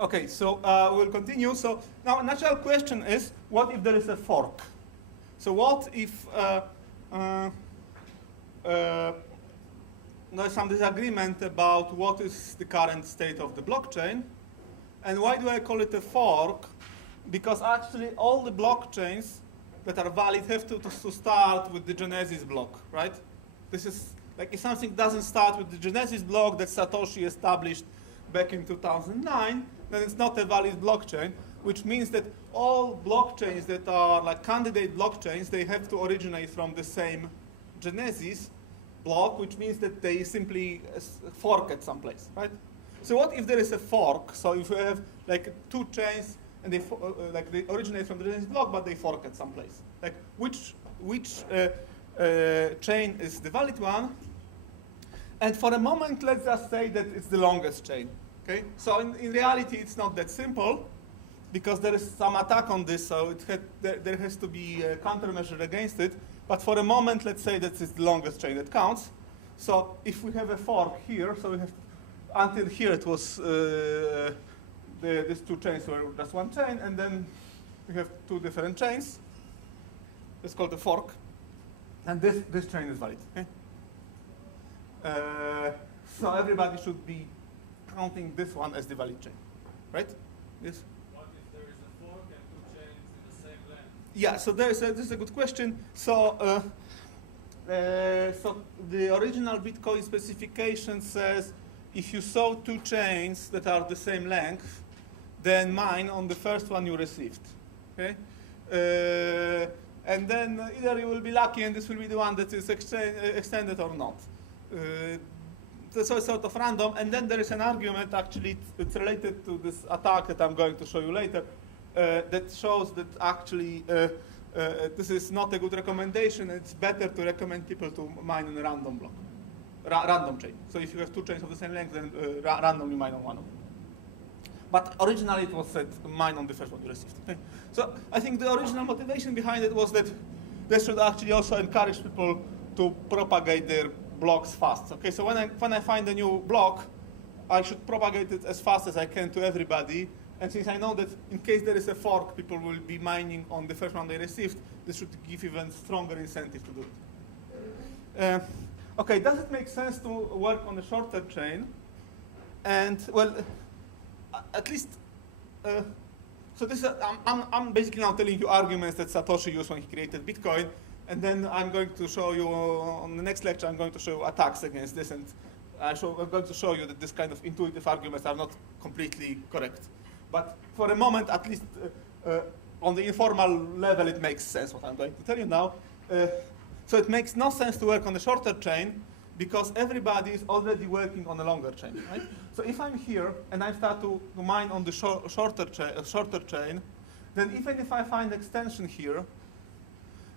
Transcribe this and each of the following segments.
Okay, so we'll continue. So now a natural question is, what if there is a fork? So what if there's some disagreement about what is the current state of the blockchain? And why do I call it a fork? Because actually all the blockchains that are valid have to start with the genesis block, right? This is like if something doesn't start with the genesis block that Satoshi established back in 2009, then it's not a valid blockchain, which means that all blockchains that are like candidate blockchains, they have to originate from the same genesis block, which means that they simply fork at some place, right? So what if there is a fork? So if you have like two chains and they originate from the genesis block, but they fork at some place. Like which chain is the valid one? And for a moment, let's just say that it's the longest chain. Okay. So in reality, it's not that simple, because there is some attack on this. So there has to be a countermeasure against it. But for a moment, let's say that it's the longest chain that counts. So if we have a fork here, so we have until here it was these two chains were just one chain, and then we have two different chains. It's called a fork, and this chain is valid. Okay? So everybody should be counting this one as the valid chain, right? Yes. What if there is a fork and two chains in the same length? Yeah. So this is a good question. So so the original Bitcoin specification says if you saw two chains that are the same length, then mine on the first one you received. Okay. And then either you will be lucky and this will be the one that is extended or not. So it's sort of random, and then there is an argument, actually, it's related to this attack that I'm going to show you later, that shows that actually this is not a good recommendation. It's better to recommend people to mine on a random block, random chain. So if you have two chains of the same length, then randomly mine on one of them. But originally it was said mine on the first one you received. Okay? So I think the original motivation behind it was that they should actually also encourage people to propagate their blocks fast. Okay, so when I find a new block, I should propagate it as fast as I can to everybody. And since I know that in case there is a fork, people will be mining on the first one they received, this should give even stronger incentive to do it. Okay, does it make sense to work on a shorter chain? And well, at least, so this is, I'm basically now telling you arguments that Satoshi used when he created Bitcoin. And then I'm going to show you, on the next lecture, I'm going to show you attacks against this, and I'm going to show you that this kind of intuitive arguments are not completely correct. But for a moment, at least on the informal level, it makes sense what I'm going to tell you now. So it makes no sense to work on a shorter chain, because everybody is already working on a longer chain, right? So if I'm here, and I start to mine on the shorter chain, then even if I find extension here,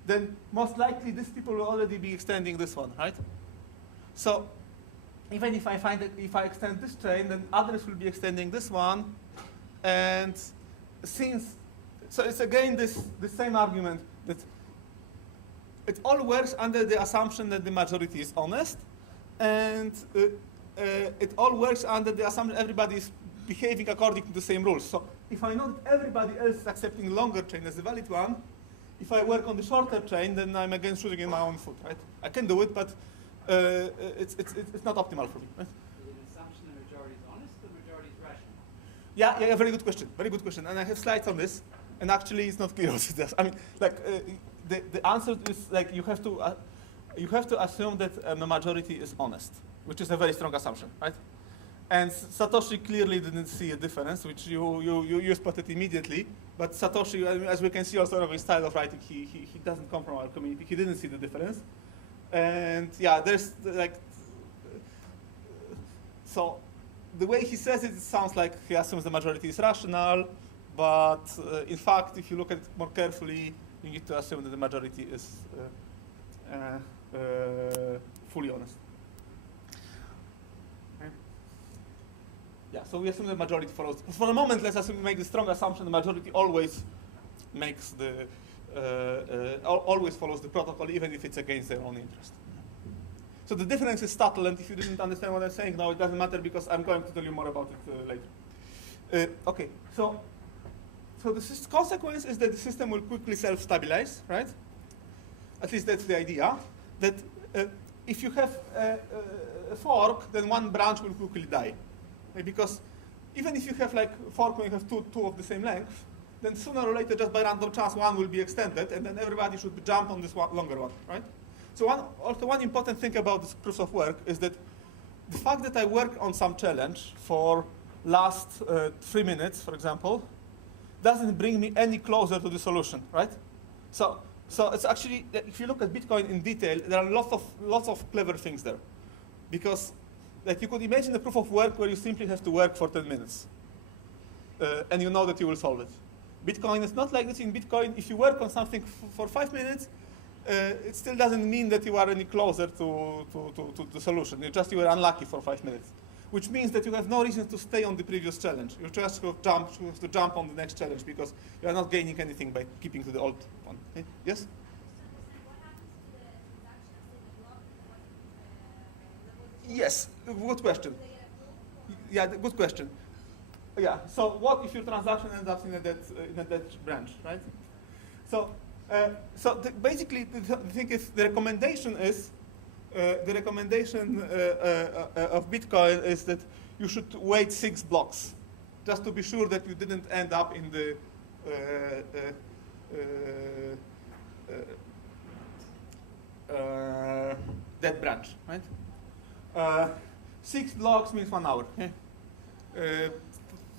then most likely these people will already be extending this one, right? So even if if I extend this chain, then others will be extending this one, and so it's again the same argument that it all works under the assumption that the majority is honest, and it all works under the assumption everybody is behaving according to the same rules. So if I know that everybody else is accepting the longer chain as the valid one, if I work on the shorter chain, then I'm again shooting in my own foot, right? I can do it, but it's not optimal for me. Right? Is it an assumption the majority is honest, the majority is rational? Yeah, very good question, and I have slides on this, and actually it's not clear what it does. I mean, like the answer is like you have to assume that the majority is honest, which is a very strong assumption, right? And Satoshi clearly didn't see a difference, which you spot it immediately. But Satoshi, as we can see also of his style of writing, he doesn't come from our community. He didn't see the difference. And yeah, there's like, so the way he says it, it sounds like he assumes the majority is rational. But in fact, if you look at it more carefully, you need to assume that the majority is fully honest. Yeah, so we assume the majority follows. For the moment, let's assume we make the strong assumption the majority always makes the always follows the protocol, even if it's against their own interest. So the difference is subtle, and if you didn't understand what I'm saying now, it doesn't matter because I'm going to tell you more about it later. Okay, so the consequence is that the system will quickly self-stabilize, right? At least that's the idea. That if you have a fork, then one branch will quickly die, right? Because even if you have like a fork when you have two of the same length, then sooner or later, just by random chance, one will be extended, and then everybody should jump on this longer one, right? So one important thing about this proofs of work is that the fact that I work on some challenge for last 3 minutes, for example, doesn't bring me any closer to the solution, right? So it's actually, if you look at Bitcoin in detail, there are lots of clever things there, because like you could imagine a proof of work where you simply have to work for 10 minutes, and you know that you will solve it. Bitcoin is not like this. In Bitcoin, if you work on something for 5 minutes, it still doesn't mean that you are any closer to the solution. You were unlucky for 5 minutes, which means that you have no reason to stay on the previous challenge. You just have to jump on the next challenge because you are not gaining anything by keeping to the old one. Okay? Yes? Yes, good question. Yeah, good question. Yeah, so what if your transaction ends up in a dead branch, right? So basically the thing is, the recommendation of Bitcoin is that you should wait 6 blocks, just to be sure that you didn't end up in the dead branch, right? 6 blocks means 1 hour. Okay?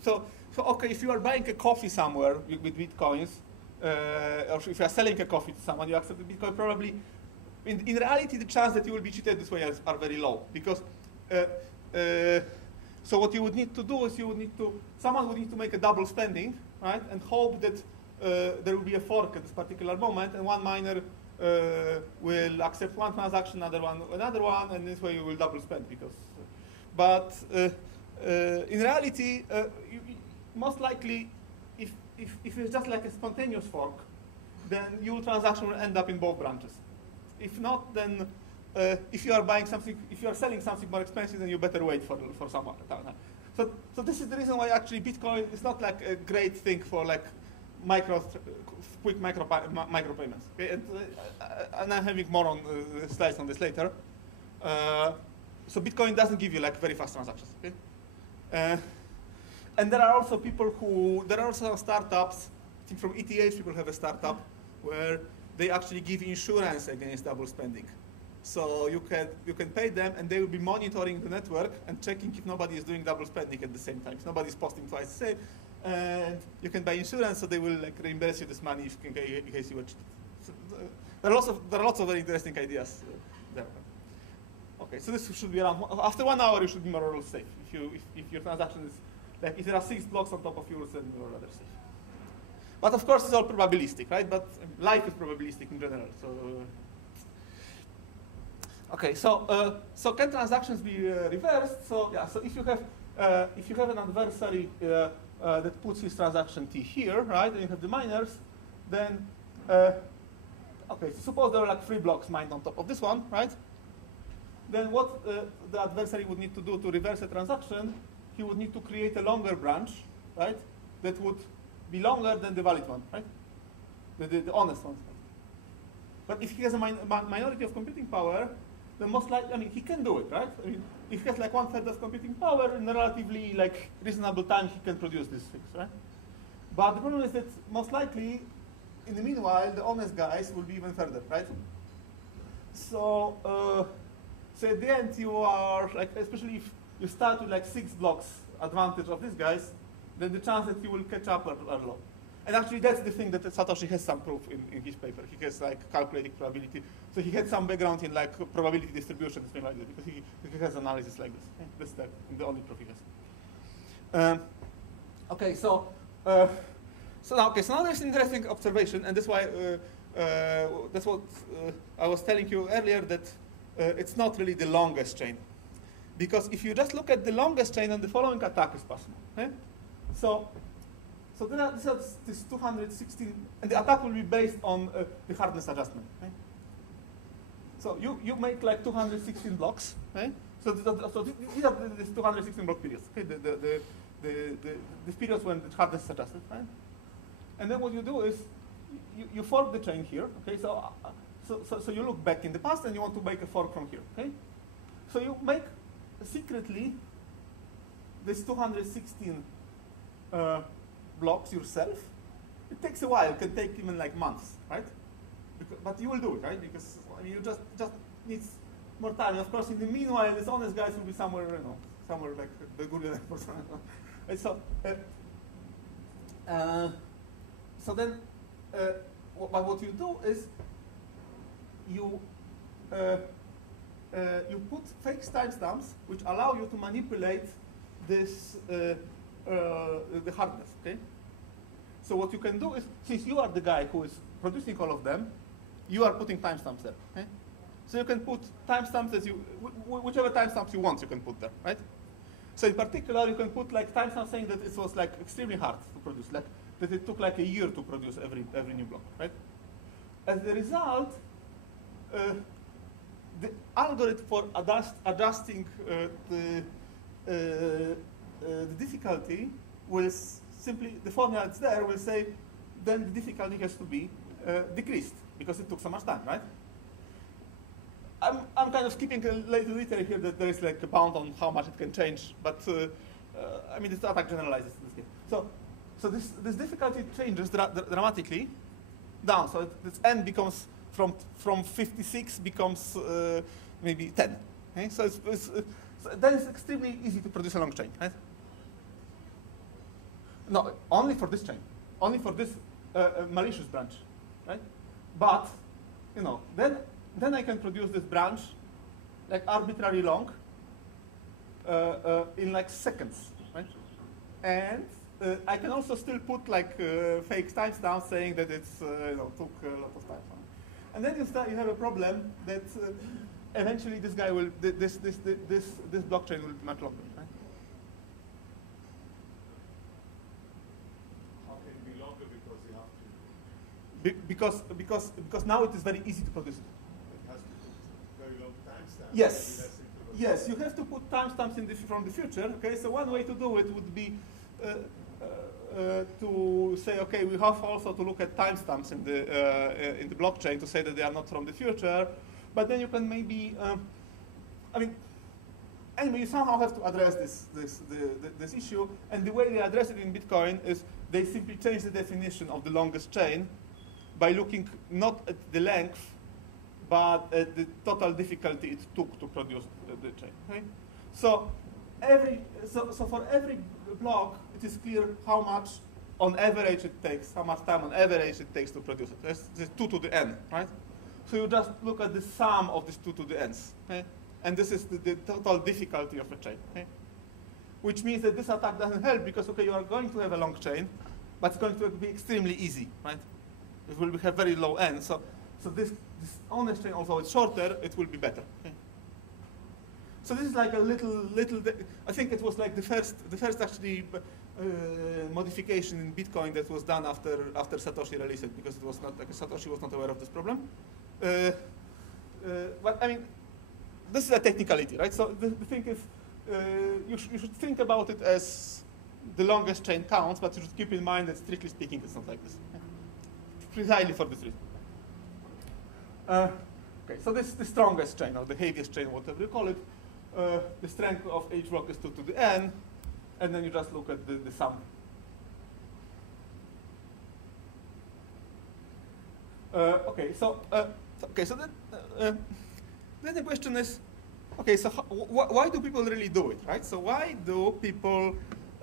So okay, if you are buying a coffee somewhere with Bitcoins, or if you are selling a coffee to someone, you accept the Bitcoin, probably, in reality, the chance that you will be cheated this way are very low. Because, so what you would need to do is someone would need to make a double spending, right? And hope that there will be a fork at this particular moment, and one miner will accept one transaction, another one, and this way you will double spend. But in reality, most likely, if it's just like a spontaneous fork, then your transaction will end up in both branches. If not, then if you are buying something, if you are selling something more expensive, then you better wait for some time. So this is the reason why actually Bitcoin is not like a great thing for like quick micro payments. Okay? And I'm having more on slides on this later. So Bitcoin doesn't give you like very fast transactions. Okay? And there are also startups, I think from ETH people have a startup where they actually give insurance against double spending. So you can pay them and they will be monitoring the network and checking if nobody is doing double spending at the same time. If nobody is posting twice the same, and you can buy insurance, so they will like reimburse you this money in case you were cheated. So, there are lots of very interesting ideas there. Okay, so this should be around, after 1 hour you should be more or less safe. If your transaction is, like if there are 6 blocks on top of yours, then you're rather safe. But of course it's all probabilistic, right? But life is probabilistic in general, so. Okay, so can transactions be reversed? So yeah, so if you have an adversary that puts his transaction T here, right, and you have the miners, then okay, so suppose there are like 3 blocks mined on top of this one, right? Then what the adversary would need to do to reverse a transaction, he would need to create a longer branch, right, that would be longer than the valid one, right, the honest one. But if he has a minority of computing power, then most likely, I mean, he can do it, right? I mean, if he has like 1/3 of computing power, in a relatively like reasonable time, he can produce these things, right? But the problem is that most likely, in the meanwhile, the honest guys will be even further, right? So, so at the end, you are like, especially if you start with like 6 blocks advantage of these guys, then the chance that you will catch up are low. And actually, that's the thing that Satoshi has some proof in his paper. He has like calculating probability. So he had some background in like probability distribution and things like that, because he has analysis like this. Okay? That's the only proof he has. Okay, so now there's an interesting observation, and that's why that's what I was telling you earlier, that it's not really the longest chain, because if you just look at the longest chain, then the following attack is possible. Okay? So this 216, and the attack will be based on the hardness adjustment. Okay? So you make like 216 blocks. Okay? these are these 216 block periods. Okay, the periods when the hardness is adjusted, right? And then what you do is you fork the chain here. Okay, so you look back in the past and you want to make a fork from here. Okay, so you make secretly this 216 blocks yourself. It takes a while. It can take even like months, right? But you will do it, right? Because I mean, you just needs more time. And of course, in the meanwhile, these honest guys will be somewhere, somewhere like the good or something. Right? So then, what you do is you put fake timestamps which allow you to manipulate this the hardness. Okay. So what you can do is, since you are the guy who is producing all of them, you are putting timestamps there. Okay? So you can put timestamps as whichever timestamps you want, you can put there, right? So in particular, you can put like timestamps saying that it was like extremely hard to produce, like that it took like a year to produce every new block, right? As a result, the algorithm for adjusting the difficulty will simply, the formula that's there will say, then the difficulty has to be decreased because it took so much time, right? I'm kind of skipping a little detail here that there is like a bound on how much it can change, but I mean, this attack generalizes in this case. So this difficulty changes dramatically down. So this n becomes from 56 becomes maybe 10. Okay? So then it's extremely easy to produce a long chain, right? No, only for this chain, only for this malicious branch, right? But then I can produce this branch like arbitrarily long in like seconds, right? And I can also still put like fake timestamps saying that it's took a lot of time. And then you have a problem that eventually this guy will this blockchain will be much longer, right? How can it be longer because you have to? Because now it is very easy to produce it. It has to put very long timestamps. Yes. Yes, you have to put timestamps from the future. Okay, so one way to do it would be to say, okay, we have also to look at timestamps in the blockchain to say that they are not from the future. But then you can maybe, anyway, you somehow have to address this issue. And the way they address it in Bitcoin is they simply change the definition of the longest chain by looking not at the length, but at the total difficulty it took to produce the chain. Okay? So for every block, it is clear how much on average it takes, how much time on average it takes to produce it. There's 2 to the n, right? So you just look at the sum of these 2 to the n's, okay? And this is the total difficulty of a chain, okay? Which means that this attack doesn't help because, okay, you are going to have a long chain, but it's going to be extremely easy, right? It will have very low n, so this honest chain, although it's shorter, it will be better, okay? So this is like a little. I think it was like the first actually modification in Bitcoin that was done after Satoshi released it, because it was not like Satoshi was not aware of this problem. But I mean, this is a technicality, right? So the thing is, you should think about it as the longest chain counts, but you should keep in mind that strictly speaking, it's not like this. Precisely for this reason. Okay, so this is the strongest chain, or the heaviest chain, whatever you call it. The strength of each block is 2 to the n, and then you just look at the sum. So then the question is, okay, so why do people really do it, right? So why do people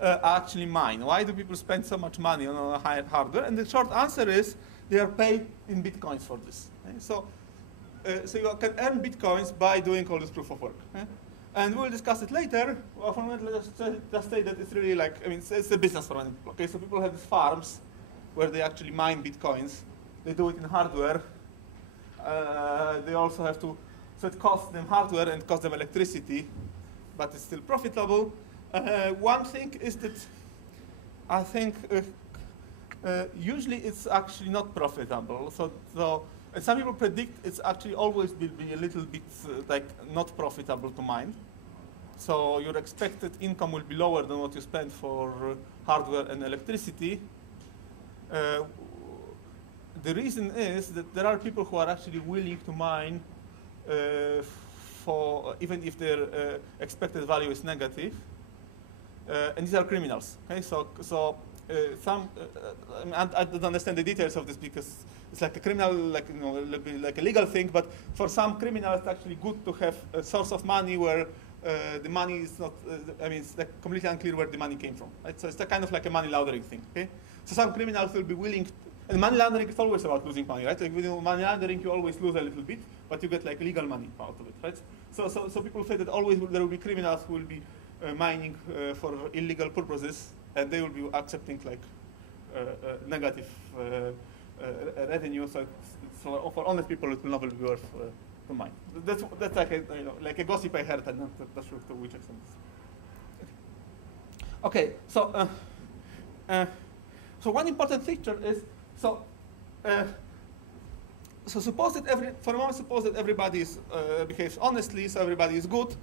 actually mine? Why do people spend so much money on higher hardware? And the short answer is they are paid in bitcoins for this. Okay? So you can earn bitcoins by doing all this proof of work. Okay? And we'll discuss it later. Well, for a moment, let's just say that it's really like, it's a business for many people. Okay, so people have these farms where they actually mine bitcoins. They do it in hardware. They also have to, so it costs them hardware and costs them electricity, but it's still profitable. One thing is that I think usually it's actually not profitable. So some people predict it's actually always will be a little bit like not profitable to mine. so your expected income will be lower than what you spend for hardware and electricity. The reason is that there are people who are actually willing to mine for even if their expected value is negative, and these are criminals. Okay, so some I don't understand the details of this because it's like a criminal, like like a legal thing. But for some criminals, it's actually good to have a source of money where the money is not. I mean, it's like completely unclear where the money came from. Right? So it's a kind of like a money laundering thing. Okay, so some criminals will be willing. And money laundering is always about losing money, right? Like with money laundering, you always lose a little bit, but you get like legal money out of it, right? So people say that always there will be criminals who will be mining for illegal purposes, and they will be accepting like negative revenue. So for honest people, it will not be worth to mine. That's like a like a gossip I heard, and not sure to which extent. Okay, so one important feature is. So suppose that for a moment, suppose that everybody behaves honestly, so everybody is good,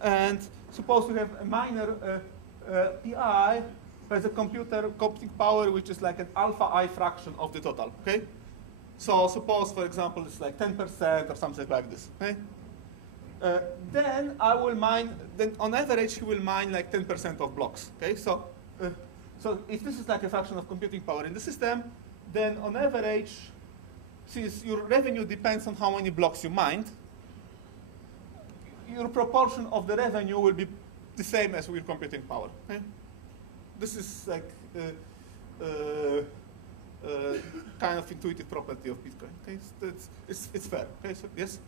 and suppose we have a miner PI has a computing power which is like an alpha I fraction of the total. Okay, so suppose for example it's like 10% or something like this. Okay, then I will mine. Then on average he will mine like 10% of blocks. Okay, so if this is like a fraction of computing power in the system. Then on average, since your revenue depends on how many blocks you mined, your proportion of the revenue will be the same as your computing power. Okay? This is like kind of intuitive property of Bitcoin. Okay? So it's fair. Okay? So yes? I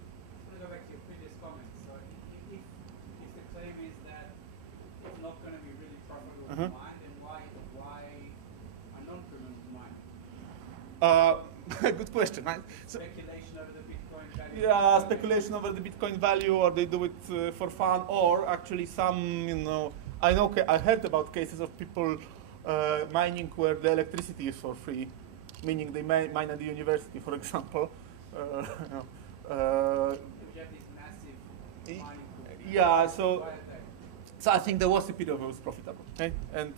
want to go back to your previous comments. So if the claim is that it's not going to be really profitable to mine, then why are non-criminals mining? Good question, right? So, Speculation over the Bitcoin value. yeah, speculation over the Bitcoin value, or they do it for fun, or actually some, I heard about cases of people mining where the electricity is for free, meaning they mine at the university, for example. You have these massive mining pools. Yeah, so. Why are they? So I think there was a period where it was profitable, okay? And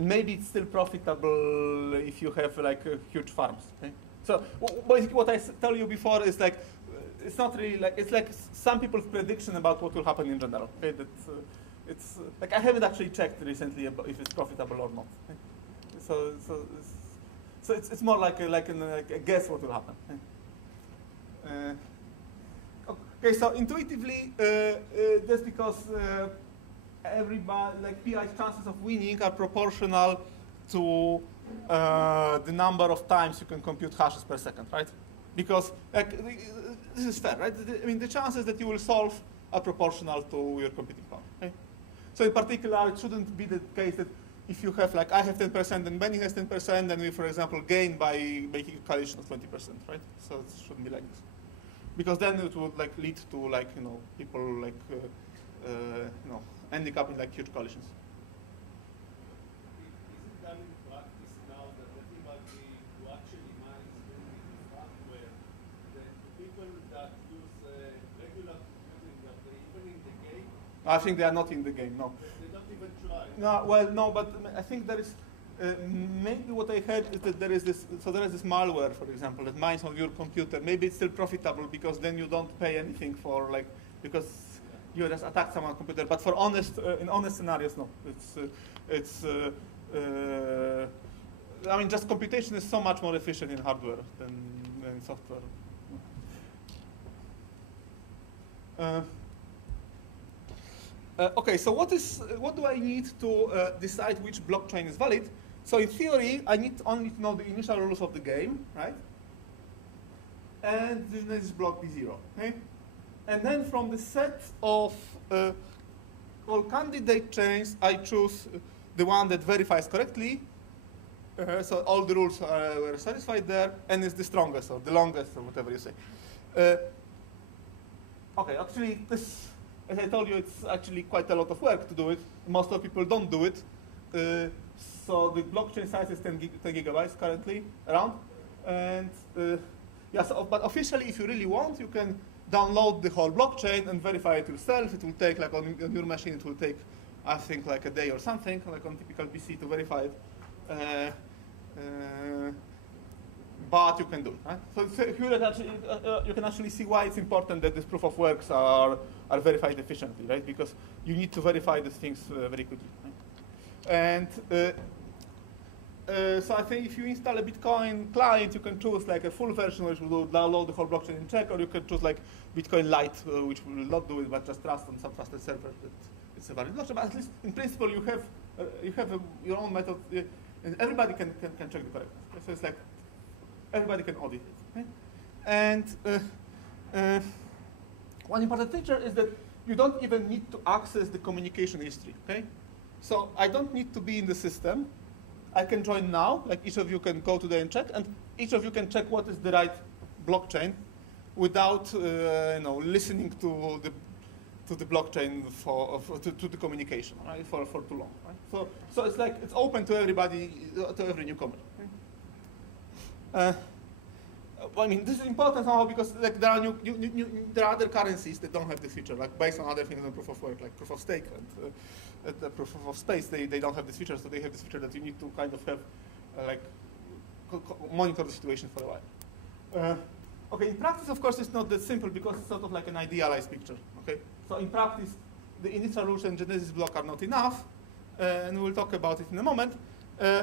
maybe it's still profitable if you have like huge farms, okay? So basically what I tell you before is like, it's not really like, it's like some people's prediction about what will happen in general, okay? That it's like I haven't actually checked recently about if it's profitable or not. Okay? So it's more like a guess what will happen. Okay, okay, so intuitively, that's because everybody, like PI's chances of winning are proportional to the number of times you can compute hashes per second, right? Because like this is fair, right? I mean, the chances that you will solve are proportional to your computing power. Okay? So in particular, it shouldn't be the case that if you have like I have 10% and Benny has 10%, then we, for example, gain by making a coalition of 20%, right? So it shouldn't be like this, because then it would like lead to like people like ending up in like huge coalitions. Is it done in practice now that everybody who actually mines with hardware, the people that use regular computing, that they even in the game? I think they are not in the game, no. They don't even try. No, well, no, but I think there is maybe what I heard is that there is this malware, for example, that mines on your computer. Maybe it's still profitable because then you don't pay anything for like because you just attack someone's computer. But for in honest scenarios, no. I mean, just computation is so much more efficient in hardware than in software. Okay, so what do I need to decide which blockchain is valid? So in theory, I need only to know the initial rules of the game, right? And this block B0, okay? And then from the set of all candidate chains, I choose the one that verifies correctly. So all the rules were satisfied there, and it's the strongest or the longest or whatever you say. Okay, actually, this, as I told you, it's actually quite a lot of work to do it. Most of people don't do it. So the blockchain size is 10 gigabytes currently around. And yeah, so, but officially, if you really want, you can download the whole blockchain and verify it yourself. It will take, like on your machine, it will take, I think, like a day or something, like on typical PC to verify it. But you can do it, right? So here you can actually see why it's important that these proof of works are verified efficiently, right? Because you need to verify these things very quickly, right? And so I think if you install a Bitcoin client, you can choose like a full version which will download the whole blockchain in check, or you can choose like Bitcoin Lite, which will not do it, but just trust on some trusted server that it's a valid blockchain. But at least in principle, you have your own method, and everybody can check the correctness. Okay? So it's like everybody can audit it. Okay? And one important feature is that you don't even need to access the communication history. Okay? So I don't need to be in the system. I can join now, like each of you can go today and check, and each of you can check what is the right blockchain without listening to the blockchain to the communication, right, for too long. Right? So it's like it's open to everybody, to every newcomer. Okay? I mean, this is important somehow because like there are other currencies that don't have this feature, like based on other things than proof of work, like proof of stake and the proof of space. They don't have this feature, so they have this feature that you need to kind of have monitor the situation for a while. Okay, in practice, of course, it's not that simple because it's sort of like an idealized picture. Okay, so in practice, the initial rules and genesis block are not enough, and we'll talk about it in a moment.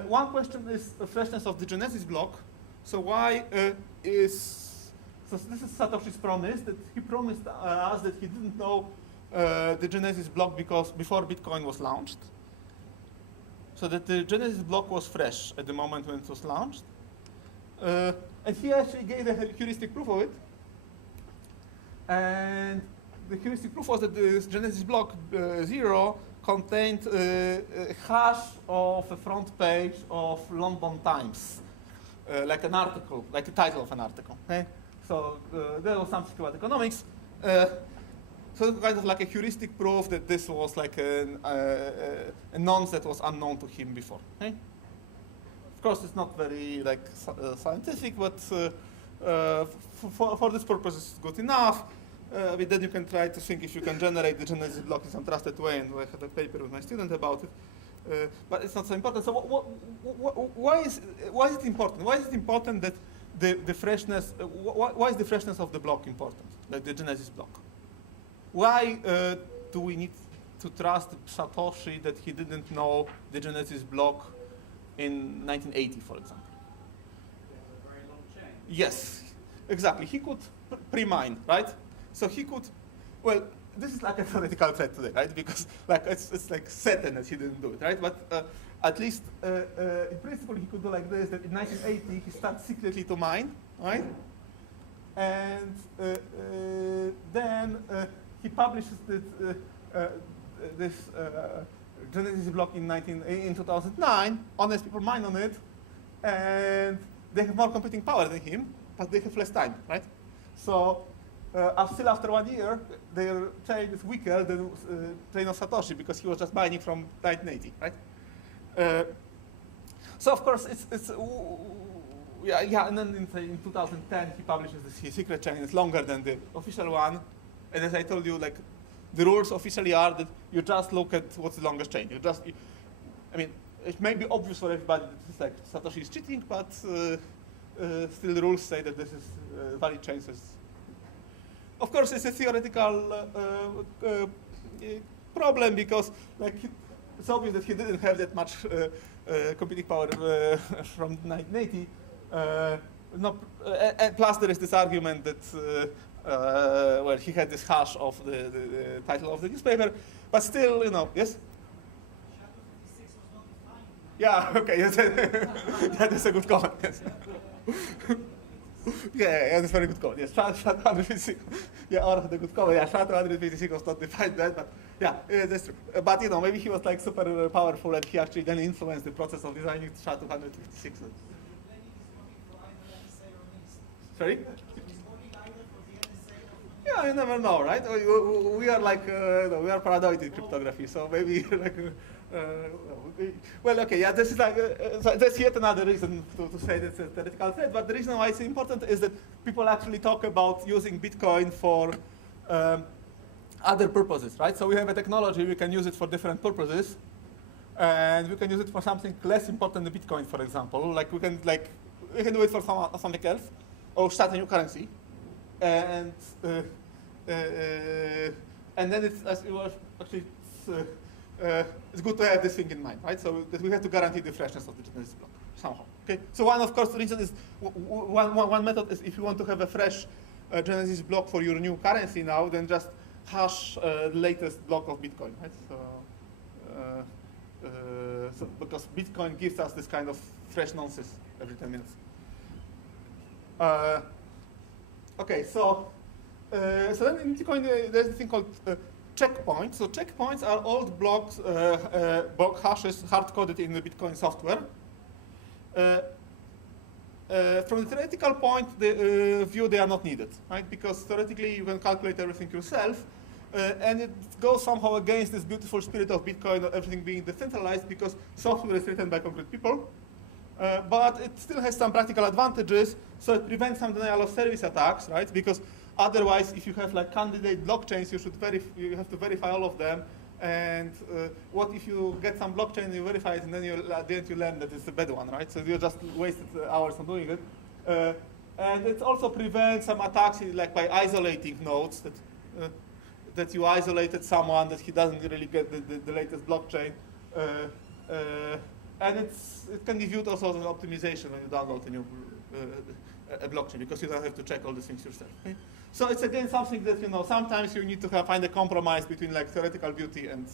One question is the freshness of the genesis block. So why so this is Satoshi's promise, that he promised us that he didn't know the Genesis block because before Bitcoin was launched. So that the Genesis block was fresh at the moment when it was launched. And he actually gave a heuristic proof of it. And the heuristic proof was that the Genesis block 0 contained a hash of a front page of London Times. Like an article, like the title of an article. Okay? So there was something about economics. So it's kind of like a heuristic proof that this was like a nonce that was unknown to him before. Okay? Of course, it's not very like scientific, but for this purpose, it's good enough. But then you can try to think if you can generate the Genesis block in some trusted way, and I had a paper with my student about it. But it's not so important. So why is it important? Why is it important that the freshness? Why is the freshness of the block important, like the Genesis block? Why do we need to trust Satoshi that he didn't know the Genesis block in 1980, for example? There's a very long chain. Yes, exactly. He could pre-mine, right? So he could, well. This is like a theoretical threat today, right? Because like it's like certain that he didn't do it, right? But at least in principle he could do like this: that in 1980 he started secretly to mine, right? And then he publishes this Genesis block in 2009. Honest people mine on it, and they have more computing power than him, but they have less time, right? So. Still after 1 year, their chain is weaker than chain of Satoshi because he was just mining from 1980, right? So of course it's and then in 2010 he publishes his secret chain. It's longer than the official one, and as I told you, like the rules officially are that you just look at what's the longest chain. I mean, it may be obvious for everybody that it's like Satoshi is cheating, but still the rules say that this is valid chain. Of course, it's a theoretical problem because, like, it's obvious that he didn't have that much computing power from 1980. And plus, there is this argument that well, he had this hash of the title of the newspaper, but still, yes. Yeah. Okay. Yes. That's a good comment. Yes. Yeah, that's very good call. Yes, SHA-256. Yeah, or the good call. Yeah, SHA-256 was not defined that, but yeah, that's true. But maybe he was like super powerful and he actually then influenced the process of designing SHA-256. Sorry? Yeah, you never know, right? We are like we are paranoid in cryptography, so maybe like Well, okay, yeah, this is like, so there's yet another reason to say that's a theoretical threat, but the reason why it's important is that people actually talk about using Bitcoin for other purposes, right? So we have a technology, we can use it for different purposes, and we can use it for something less important than Bitcoin, for example. Like we can do it for something else, or start a new currency, and then it's, as it was actually, it's good to have this thing in mind, right? So that we have to guarantee the freshness of the Genesis block somehow. Okay. So one, of course, reason is one method is if you want to have a fresh Genesis block for your new currency now, then just hash the latest block of Bitcoin, right? So because Bitcoin gives us this kind of fresh nonsense every 10 minutes. Okay. So then in Bitcoin there's a thing called checkpoints. So checkpoints are old blocks, block hashes hard-coded in the Bitcoin software. From the theoretical point of view, they are not needed, right? Because theoretically, you can calculate everything yourself, and it goes somehow against this beautiful spirit of Bitcoin, of everything being decentralized, because software is written by concrete people. But it still has some practical advantages, so it prevents some denial of service attacks, right? Because otherwise, if you have like candidate blockchains, you have to verify all of them. And what if you get some blockchain and you verify it, and then at the end you learn that it's a bad one, right? So you just wasted hours on doing it. And it also prevents some attacks, like by isolating nodes, that you isolated someone, that he doesn't really get the latest blockchain. And it can be viewed also as an optimization when you download a new a blockchain, because you don't have to check all these things yourself. Okay? So it's again something that, you know, sometimes you need to find a compromise between like theoretical beauty and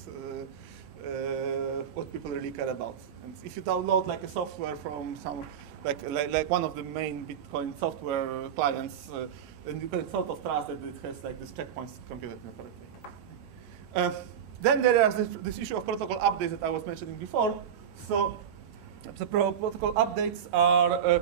what people really care about. And if you download like a software from some like one of the main Bitcoin software clients, then you can sort of trust that it has like this checkpoints computed in the correct way. Then there is this issue of protocol updates that I was mentioning before. So the protocol updates are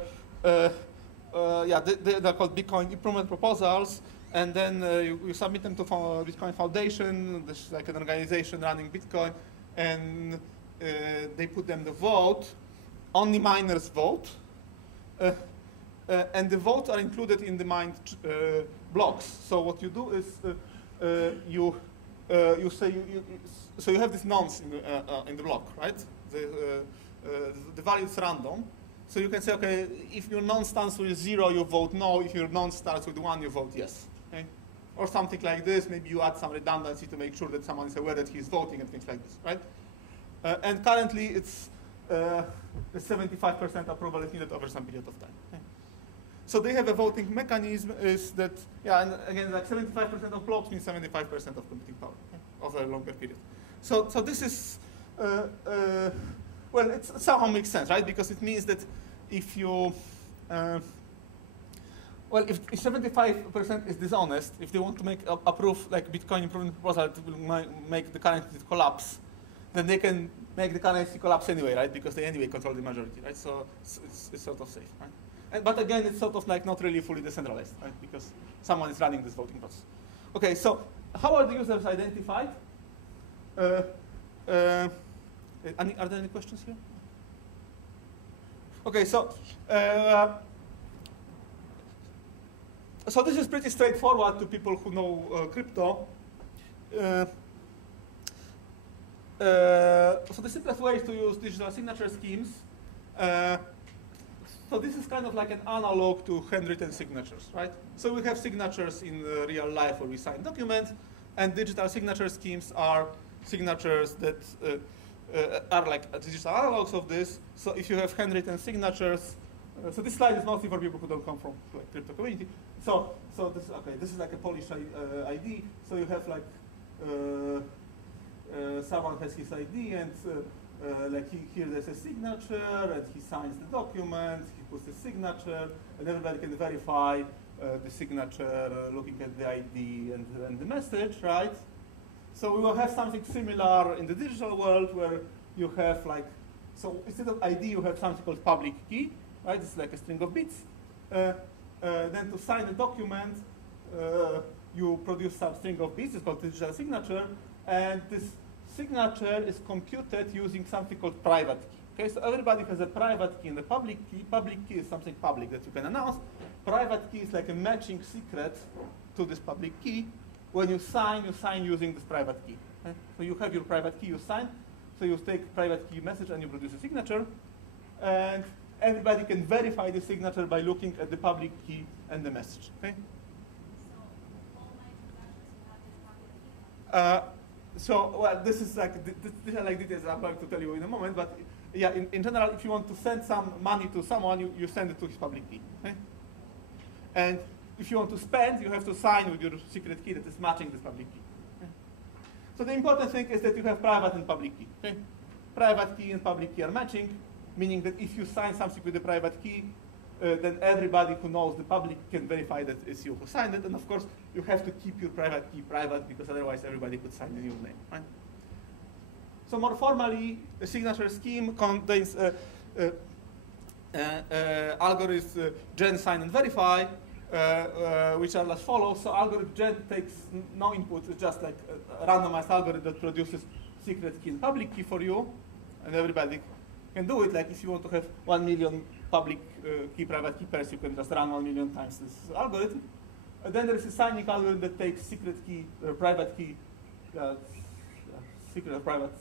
they're called Bitcoin improvement proposals, and then you submit them to Bitcoin Foundation. There's like an organization running Bitcoin, and they put them to vote. Only miners vote, and the votes are included in the mined blocks. So what you do is you say so you have this nonce in the block, right? The value is random. So you can say, okay, if your nonce starts with 0, you vote no. If your nonce starts with 1, you vote yes. Okay? Or something like this. Maybe you add some redundancy to make sure that someone is aware that he's voting and things like this, right? And currently, it's 75% approval is needed over some period of time. Okay? So they have a voting mechanism is that, yeah, and again, like 75% of blocks means 75% of computing power, okay, over a longer period. So this is, well, it somehow makes sense, right? Because it means that if you, well, if 75% is dishonest, if they want to approve like Bitcoin improvement proposal that will make the currency collapse, then they can make the currency collapse anyway, right? Because they anyway control the majority, right? So it's sort of safe, right? But again, it's sort of like not really fully decentralized, right? Because someone is running this voting process. Okay, so how are the users identified? Are there any questions here? Okay, so this is pretty straightforward to people who know crypto. So the simplest way is to use digital signature schemes. So this is kind of like an analog to handwritten signatures, right? So we have signatures in real life where we sign documents, and digital signature schemes are signatures that are like digital analogs of this. So if you have handwritten signatures, so this slide is mostly for people who don't come from like crypto community. So this is like a Polish ID. So you have like someone has his ID, and like here there's a signature, and he signs the document, he puts his signature, and everybody can verify the signature looking at the ID and the message, right? So we will have something similar in the digital world where you have like, so instead of ID you have something called public key, right? It's like a string of bits. Then to sign a document, you produce some string of bits, it's called digital signature, and this signature is computed using something called private key. Okay, so everybody has a private key and a public key. Public key is something public that you can announce. Private key is like a matching secret to this public key. When you sign using this private key. Okay? So you have your private key, you sign. So you take private key message and you produce a signature. And everybody can verify the signature by looking at the public key and the message. Okay? So, well, this is like, these are like details I'm going to tell you in a moment, but yeah, in general, if you want to send some money to someone, you send it to his public key. Okay? And if you want to spend, you have to sign with your secret key that is matching this public key. Okay? So the important thing is that you have private and public key. Okay? Private key and public key are matching, meaning that if you sign something with the private key, then everybody who knows the public can verify that it's you who signed it. And of course, you have to keep your private key private because otherwise everybody could sign in your name. Right? So more formally, the signature scheme contains algorithms gen, sign, and verify, which are as follows. So algorithm gen takes no input. It's just like a randomized algorithm that produces secret key and public key for you, and everybody can do it. Like if you want to have 1 million public key, private key pairs, you can just run 1 million times this algorithm. And then there is a signing algorithm that takes secret key, private key, secret or private,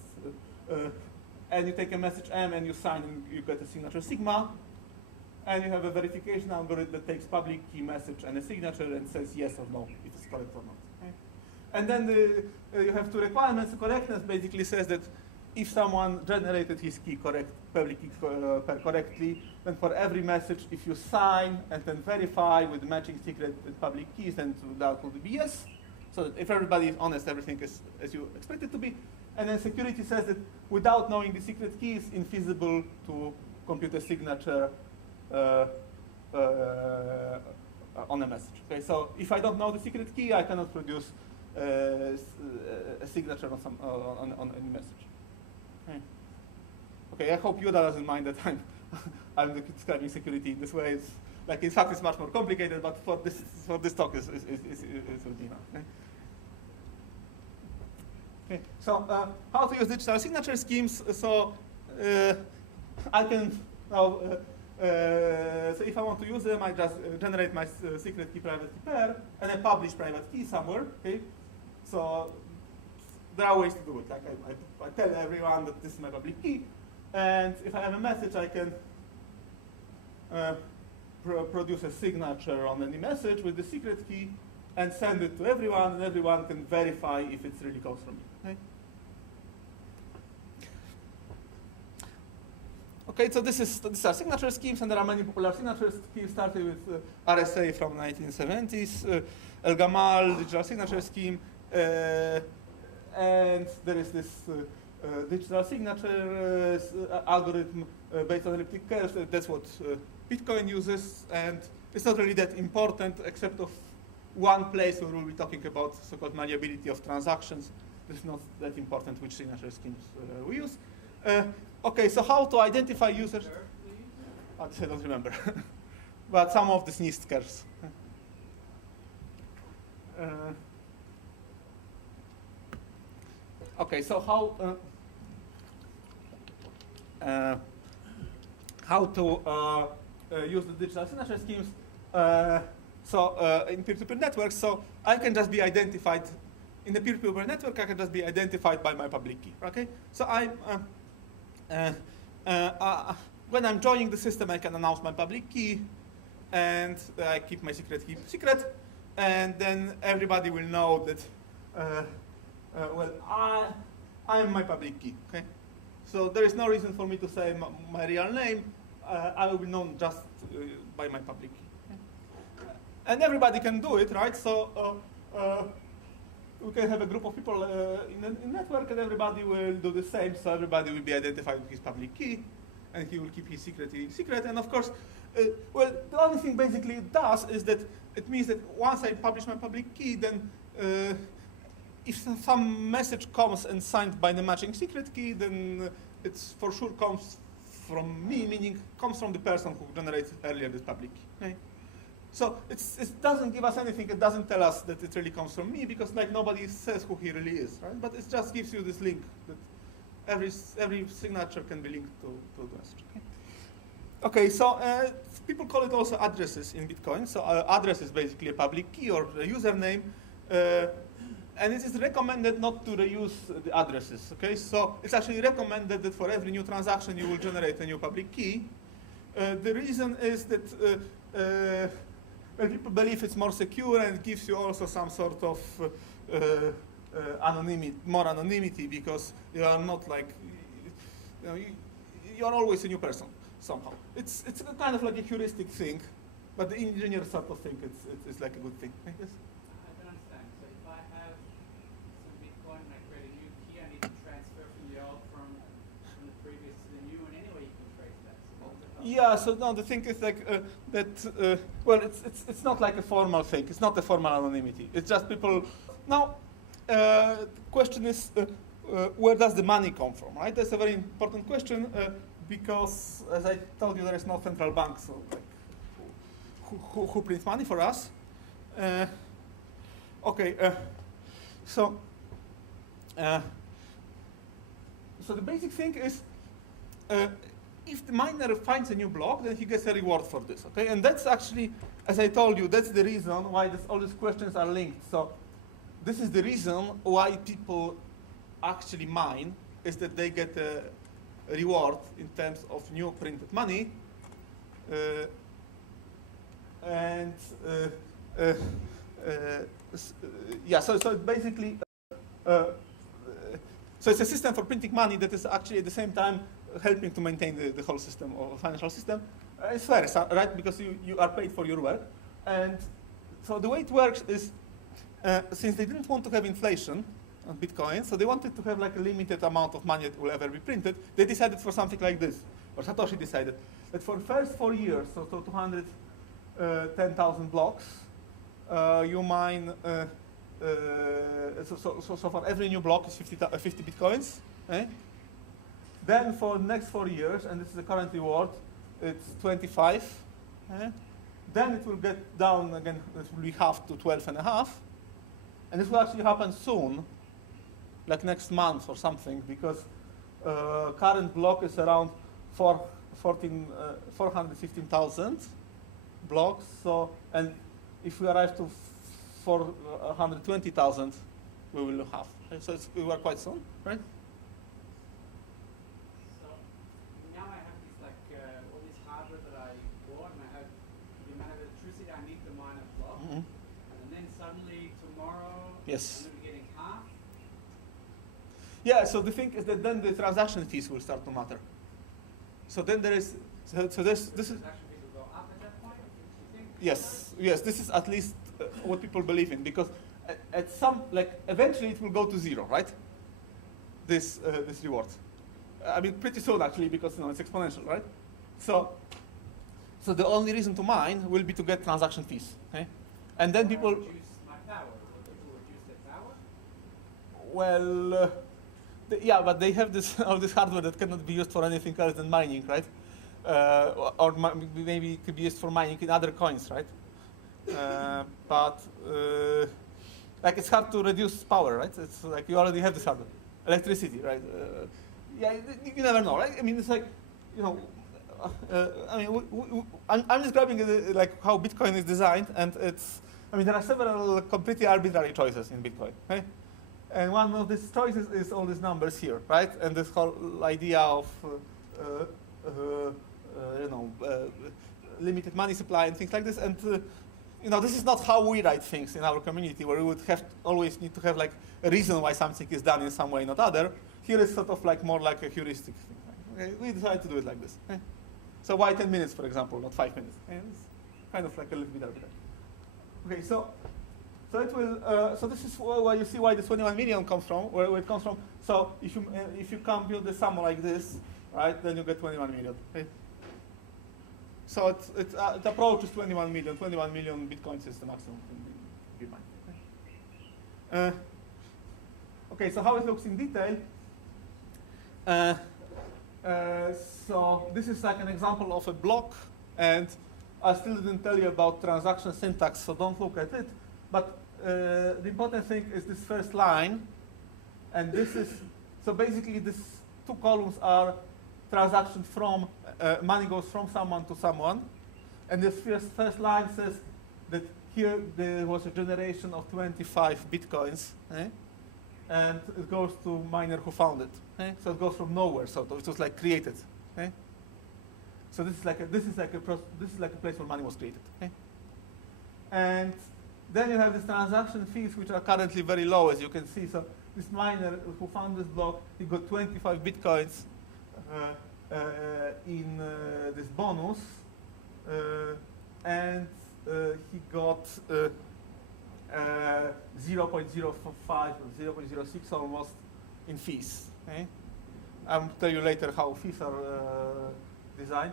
and you take a message M and you sign and you get a signature sigma. And you have a verification algorithm that takes public key message and a signature and says yes or no, if it's correct or not. Okay? And then you have two requirements. The correctness basically says that if someone generated his key public key correctly, then for every message, if you sign and then verify with matching secret and public keys, then the output will be yes. So that if everybody is honest, everything is as you expect it to be. And then security says that without knowing the secret key, it's infeasible to compute a signature on a message. Okay, so if I don't know the secret key, I cannot produce a signature on any message. Okay, I hope Yoda doesn't mind that I'm describing security in this way. It's like, in fact, it's much more complicated, but for this talk, it will be enough. Okay? Okay, so how to use digital signature schemes? So I can now, so if I want to use them, I just generate my secret key private key pair, and I publish private key somewhere. Okay, so there are ways to do it. Like I tell everyone that this is my public key, and if I have a message, I can produce a signature on any message with the secret key and send it to everyone, and everyone can verify if it really comes from me. Okay? Okay, so these are signature schemes, and there are many popular signature schemes, starting with RSA from 1970s, El Gamal digital signature scheme, and there is this digital signature algorithm based on elliptic curves. That's what Bitcoin uses, and it's not really that important, except of one place where we'll be talking about so-called malleability of transactions. It's not that important which signature schemes we use. Okay, so how to identify users? I don't remember, but some of the sneezed curves. Okay, so how to use the digital signature schemes? In peer-to-peer networks, so I can just be identified in the peer-to-peer network. I can just be identified by my public key. Okay, so when I'm joining the system, I can announce my public key, and I keep my secret key secret, and then everybody will know that well, I am my public key. Okay, so there is no reason for me to say my real name. I will be known just by my public key. And everybody can do it, right? So we can have a group of people in the network, and everybody will do the same. So everybody will be identified with his public key, and he will keep his secret secret. And of course, well, the only thing basically it does is that it means that once I publish my public key, then if some message comes and signed by the matching secret key, then it's for sure comes from me, meaning comes from the person who generated earlier this public key. Okay? So it doesn't give us anything. It doesn't tell us that it really comes from me because like nobody says who he really is, right? But it just gives you this link that every signature can be linked to the message. Okay, so people call it also addresses in Bitcoin. So address is basically a public key or a username. And it is recommended not to reuse the addresses, okay? So it's actually recommended that for every new transaction you will generate a new public key. The reason is that well, people believe it's more secure and gives you also some sort of more anonymity because you are not like, you are always a new person somehow. It's a kind of like a heuristic thing, but the engineers sort of think it's like a good thing, I guess. I don't understand. So if I have some Bitcoin and I create a new key, I need to transfer from the old from the previous to the new, and anyway you can trace that. So what does it help? Yeah, so no, the thing is like well, it's not like a formal thing. It's not a formal anonymity. It's just people. Now, the question is, where does the money come from, right? That's a very important question because, as I told you, there is no central bank, so like, who prints money for us? Okay, so the basic thing is. If the miner finds a new block, then he gets a reward for this, okay? And that's actually, as I told you, that's the reason why all these questions are linked. So this is the reason why people actually mine, is that they get a reward in terms of new printed money. Yeah, so basically, so it's a system for printing money that is actually at the same time helping to maintain the whole system or financial system. It's fair, right? Because you are paid for your work. And so the way it works is, since they didn't want to have inflation on Bitcoin, so they wanted to have like a limited amount of money that will ever be printed, they decided for something like this, or Satoshi decided, that for the first 4 years, so 210,000 blocks, you mine, so for every new block is 50 Bitcoins, eh? Then for the next 4 years, and this is the current reward, it's 25. Then it will get down again, it will be half to 12.5. And this will actually happen soon, like next month or something, because current block is around 415,000 blocks. So, and if we arrive to 420,000, we will have. So we are quite soon, right? Yes. I'm going to be getting half. Yeah, so the thing is that then the transaction fees will start to matter. So then there is, so this is. Transaction fees will go up at that point, you think? Yes, this is at least what people believe in, because at some, like, eventually it will go to zero, right? This reward. I mean, pretty soon actually, because it's exponential, right? So the only reason to mine will be to get transaction fees, okay? And then people. Well, yeah, but they have all this hardware that cannot be used for anything else than mining, right? Or maybe it could be used for mining in other coins, right? But like it's hard to reduce power, right? It's like you already have this hardware, electricity, right? Yeah, you never know, right? I mean, it's like, I mean, I'm describing like how Bitcoin is designed, and it's. I mean, there are several completely arbitrary choices in Bitcoin, okay? And one of these choices is all these numbers here, right? And this whole idea of, limited money supply and things like this. And, this is not how we write things in our community, where we would always need to have like a reason why something is done in some way, not other. Here is sort of like more like a heuristic thing. Okay? We decided to do it like this. Okay? So why 10 minutes, for example, not 5 minutes? Okay? It's kind of like a little bit arbitrary. Okay, so it will. So this is where you see why the 21 million comes from, where it comes from. So if you compute the sum like this, right, then you get 21 million. Okay? So it approaches 21 million. 21 million bitcoins is the maximum can be mined. Okay? Okay, so how it looks in detail. So this is like an example of a block, and I still didn't tell you about transaction syntax, so don't look at it. But the important thing is this first line, and this is, so basically these two columns are transaction from, money goes from someone to someone, and this first line says that here there was a generation of 25 bitcoins, and it goes to miner who found it. So it goes from nowhere, sort of. It was like created. So this is like a place where money was created. And then you have these transaction fees, which are currently very low, as you can see. So this miner who found this block, he got 25 bitcoins in this bonus, and he got 0.045 or 0.06 almost in fees. I'll tell you later how fees are designed.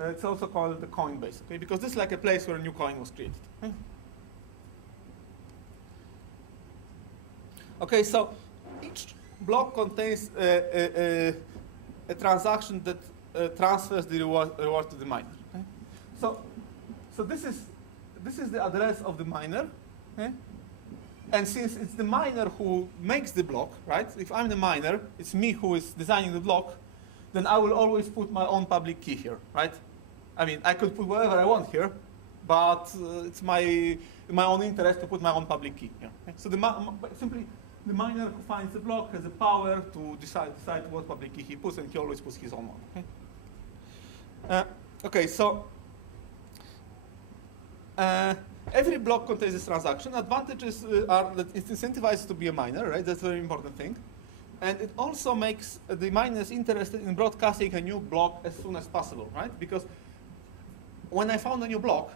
It's also called the coin base, because this is like a place where a new coin was created. Okay, so each block contains a transaction that transfers the reward to the miner. So this is the address of the miner, and since it's the miner who makes the block, right? If I'm the miner, it's me who is designing the block, then I will always put my own public key here, right? I mean, I could put whatever I want here, but it's my own interest to put my own public key here. So simply the miner who finds the block has the power to decide what public key he puts, and he always puts his own one. Okay, so every block contains this transaction. Advantages are that it's incentivized to be a miner, right? That's a very important thing. And it also makes the miners interested in broadcasting a new block as soon as possible, right? Because when I found a new block,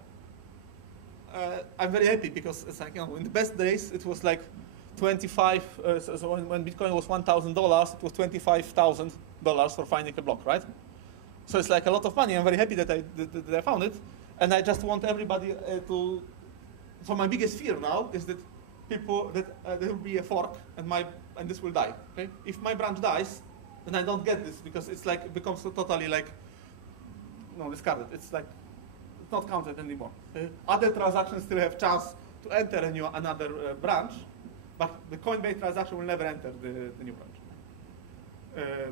I'm very happy because it's like, in the best days, it was like 25, so when Bitcoin was $1,000, it was $25,000 for finding a block, right? So it's like a lot of money. I'm very happy that I found it. And I just want everybody to, so my biggest fear now is that there will be a fork and this will die, okay? If my branch dies, then I don't get this because it's like, it becomes totally like, discarded. It's like, it's not counted anymore. Other transactions still have chance to enter another branch, but the Coinbase transaction will never enter the new branch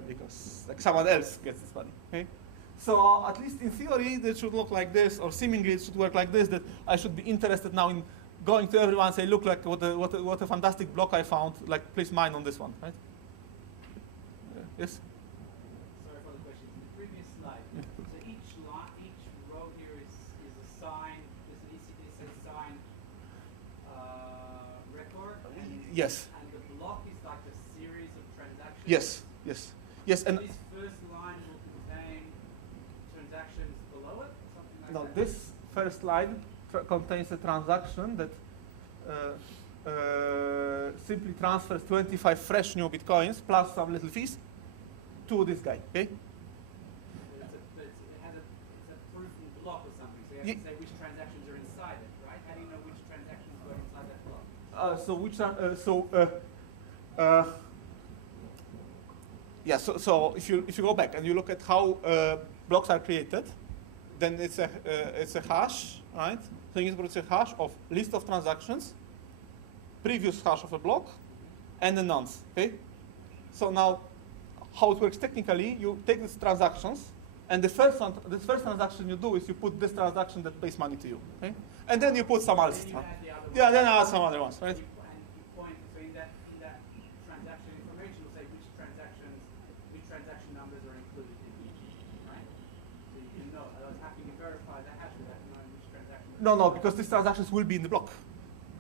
because like someone else gets this money. Okay? So at least in theory, it should look like this, or seemingly it should work like this. That I should be interested now in going to everyone and say, look, like what a fantastic block I found. Like, please mine on this one, right? Yes. Sorry for the question. In the previous slide, so each row here is assigned. There's an assigned record. Yes. And the block is like a series of transactions. Yes. And this first line will contain transactions below it, something like no, that. this first line contains a transaction that simply transfers 25 fresh new bitcoins plus some little fees to this guy. Okay. It's a proof block or something. So you have to say which transactions are inside it, right? How do you know which transactions go inside that block? So if you go back and you look at how blocks are created, then it's a hash, right? So you need to put a hash of list of transactions, previous hash of a block, and a nonce. Okay. So now, how it works technically, you take these transactions, and this first transaction you do is you put this transaction that pays money to you. Okay. And then you put some other stuff. Yeah, then add some other ones, right? And you point, so in that transaction information, will say which transaction numbers are included in each, right? So you can know. How can you verify the hash without knowing which transaction? No, because these transactions will be in the block.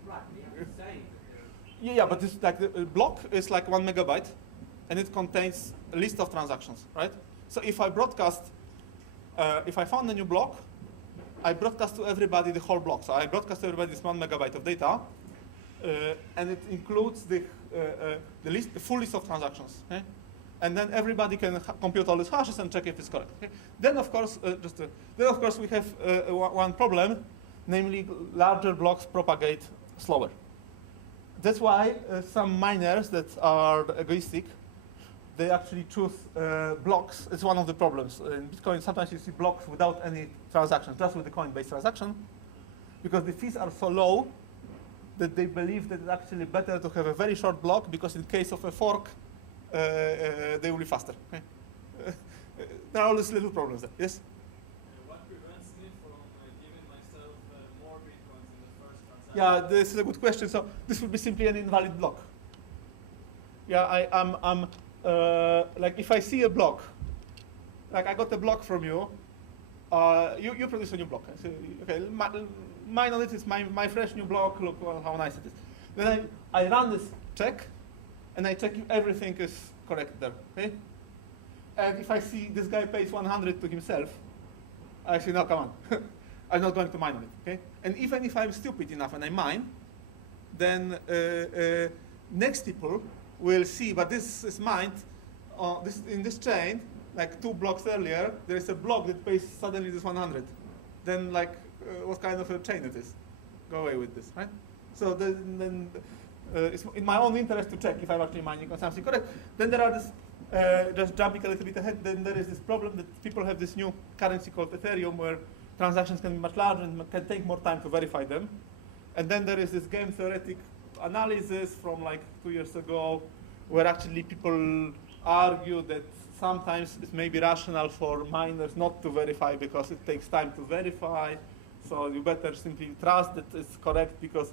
Right, but you have to say that Yeah, but this like the block is like 1 megabyte, and it contains a list of transactions, right? So if I broadcast, if I found a new block, I broadcast to everybody the whole block. So I broadcast to everybody this 1 megabyte of data, and it includes the full list of transactions. Okay? And then everybody can compute all these hashes and check if it's correct. Okay? Then of course, we have one problem, namely larger blocks propagate slower. That's why some miners that are egoistic, they actually choose blocks. It's one of the problems. In Bitcoin, sometimes you see blocks without any transactions, just with the coin-based transaction, because the fees are so low that they believe that it's actually better to have a very short block, because in case of a fork, they will be faster. Okay? There are all these little problems there. Yes? What prevents me from giving myself more bitcoins in the first transaction? Yeah, this is a good question. So this would be simply an invalid block. Yeah, I'm like if I see a block, like I got a block from you, you produce a new block. So, okay, mine on it is my fresh new block. Look how nice it is. Then I run this check, and I check if everything is correct there. Okay. And if I see this guy pays 100 to himself, I say, no, come on. I'm not going to mine on it, okay? And even if I'm stupid enough and I mine, then next people will see, but this is mined in this chain, like 2 blocks earlier, there is a block that pays suddenly this 100. Then like, what kind of a chain it is? Go away with this, right? So then it's in my own interest to check if I'm actually mining on something correct. Then there are this, just jumping a little bit ahead, then there is this problem that people have this new currency called Ethereum where transactions can be much larger and can take more time to verify them. And then there is this game theoretic analysis from like 2 years ago where actually people argue that sometimes it may be rational for miners not to verify because it takes time to verify. So you better simply trust that it's correct, because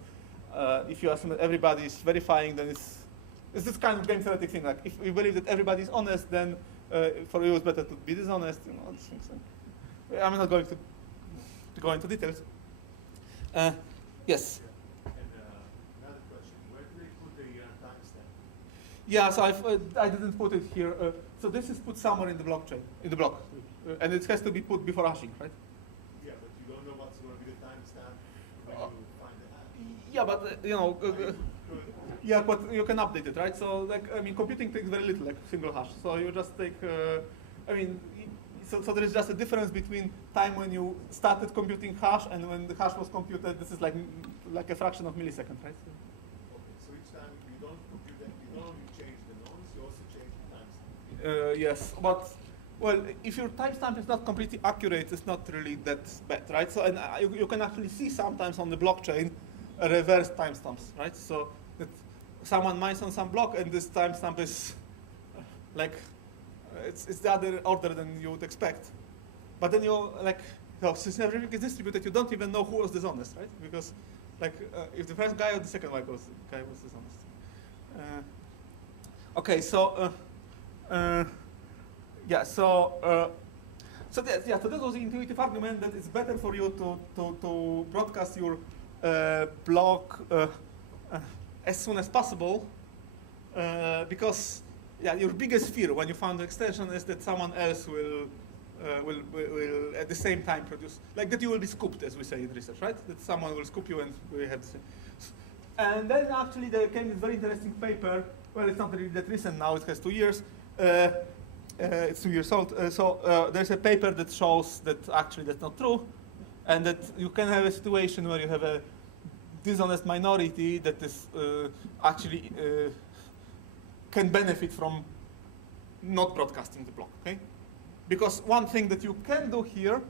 if you assume that everybody is verifying, then it's this kind of game theoretic thing. Like if you believe that everybody is honest, then for you it's better to be dishonest. You know, these things. I'm not going to go into details. Yes. And another question: where do they put the timestamp? Yeah, so I didn't put it here. So this is put somewhere in the blockchain, in the block, and it has to be put before hashing, right? Yeah, but you don't know what's going to be the timestamp when you find the hash. Yeah, but you know, yeah, but you can update it, right? So like, I mean, computing takes very little, like single hash. So you just take, I mean, so there is just a difference between time when you started computing hash and when the hash was computed. This is like a fraction of millisecond, right? So, Okay, so each time you don't compute that, you don't only change the nonce, you also change the timestamp. yes, but well, if your timestamp is not completely accurate, it's not really that bad, right? So and you can actually see sometimes on the blockchain reverse timestamps, right? So that someone mines on some block and this timestamp is like it's the other order than you would expect. But then you like, since everything is distributed, you don't even know who was dishonest, right? Because like if the first guy or the second guy was dishonest. Okay, so yeah, so so that was the intuitive argument that it's better for you to broadcast your block as soon as possible, because your biggest fear when you found the extension is that someone else will at the same time produce, like that you will be scooped, as we say in research, right? That someone will scoop you and we have the same. And then actually there came this very interesting paper. Well, it's not really that recent now. It has 2 years. It's 2 years old. So there's a paper that shows that actually that's not true, and that you can have a situation where you have a dishonest minority that is actually can benefit from not broadcasting the block. Okay, because one thing that you can do here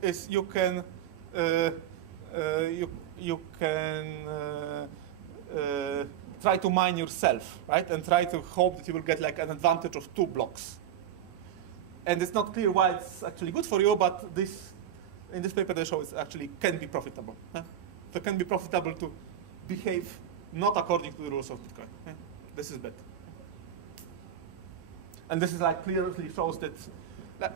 is you can try to mine yourself, right, and try to hope that you will get like an advantage of 2 blocks. And it's not clear why it's actually good for you, but in this paper they show it actually can be profitable. So it can be profitable to behave not according to the rules of Bitcoin. This is bad. And this is like clearly shows that,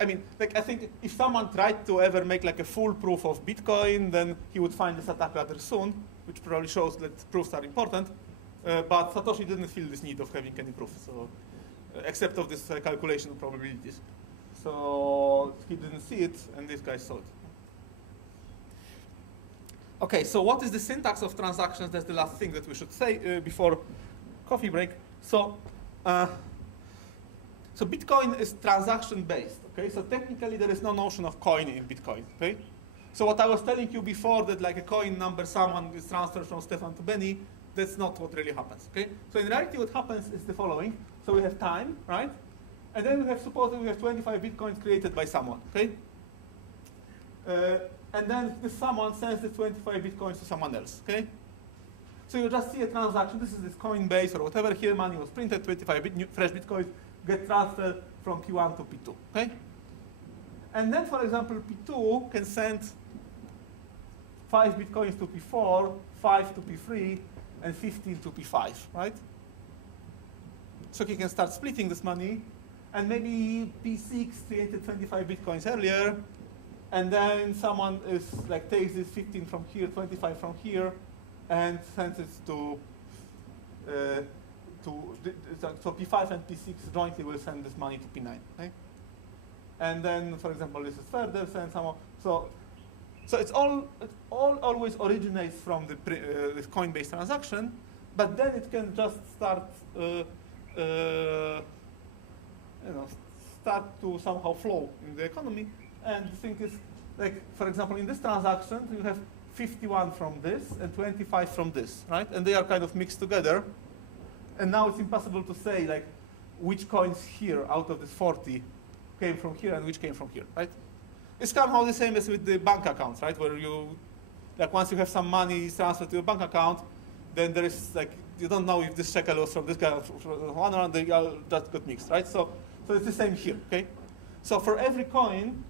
I mean, like I think if someone tried to ever make like a full proof of Bitcoin, then he would find this attack rather soon, which probably shows that proofs are important. But Satoshi didn't feel this need of having any proof, so except of this calculation of probabilities. So he didn't see it, and this guy saw it. Okay, so what is the syntax of transactions? That's the last thing that we should say before coffee break. So, so Bitcoin is transaction-based. Okay, so technically there is no notion of coin in Bitcoin. Okay, so what I was telling you before, that like a coin number, someone is transferred from Stefan to Benny, that's not what really happens. Okay, so in reality, what happens is the following. So we have time, right? And then we have, suppose we have 25 bitcoins created by someone, okay? And then this someone sends the 25 bitcoins to someone else, okay? So you just see a transaction. This is this Coinbase or whatever. Here money was printed, 25 fresh bitcoins get transferred from P1 to P2, okay? And then, for example, P2 can send 5 bitcoins to P4, 5 to P3, and 15 to P5, right? So he can start splitting this money, and maybe P6 created 25 bitcoins earlier, and then someone is like takes this 15 from here, 25 from here, and sends it to so P5 and P6 jointly will send this money to P9, okay? And then, for example, this is further send someone. So it's all always originates from the this Coinbase transaction, but then it can just start start to somehow flow in the economy. And the thing is, like, for example, in this transaction, you have 51 from this and 25 from this, right? And they are kind of mixed together. And now it's impossible to say, like, which coins here out of this 40 came from here and which came from here, right? It's somehow the same as with the bank accounts, right? Where you, like, once you have some money transferred to your bank account, then there is, like, you don't know if this shekel was from this guy or from one, or they all just got mixed, right? So it's the same here, okay? So for every coin,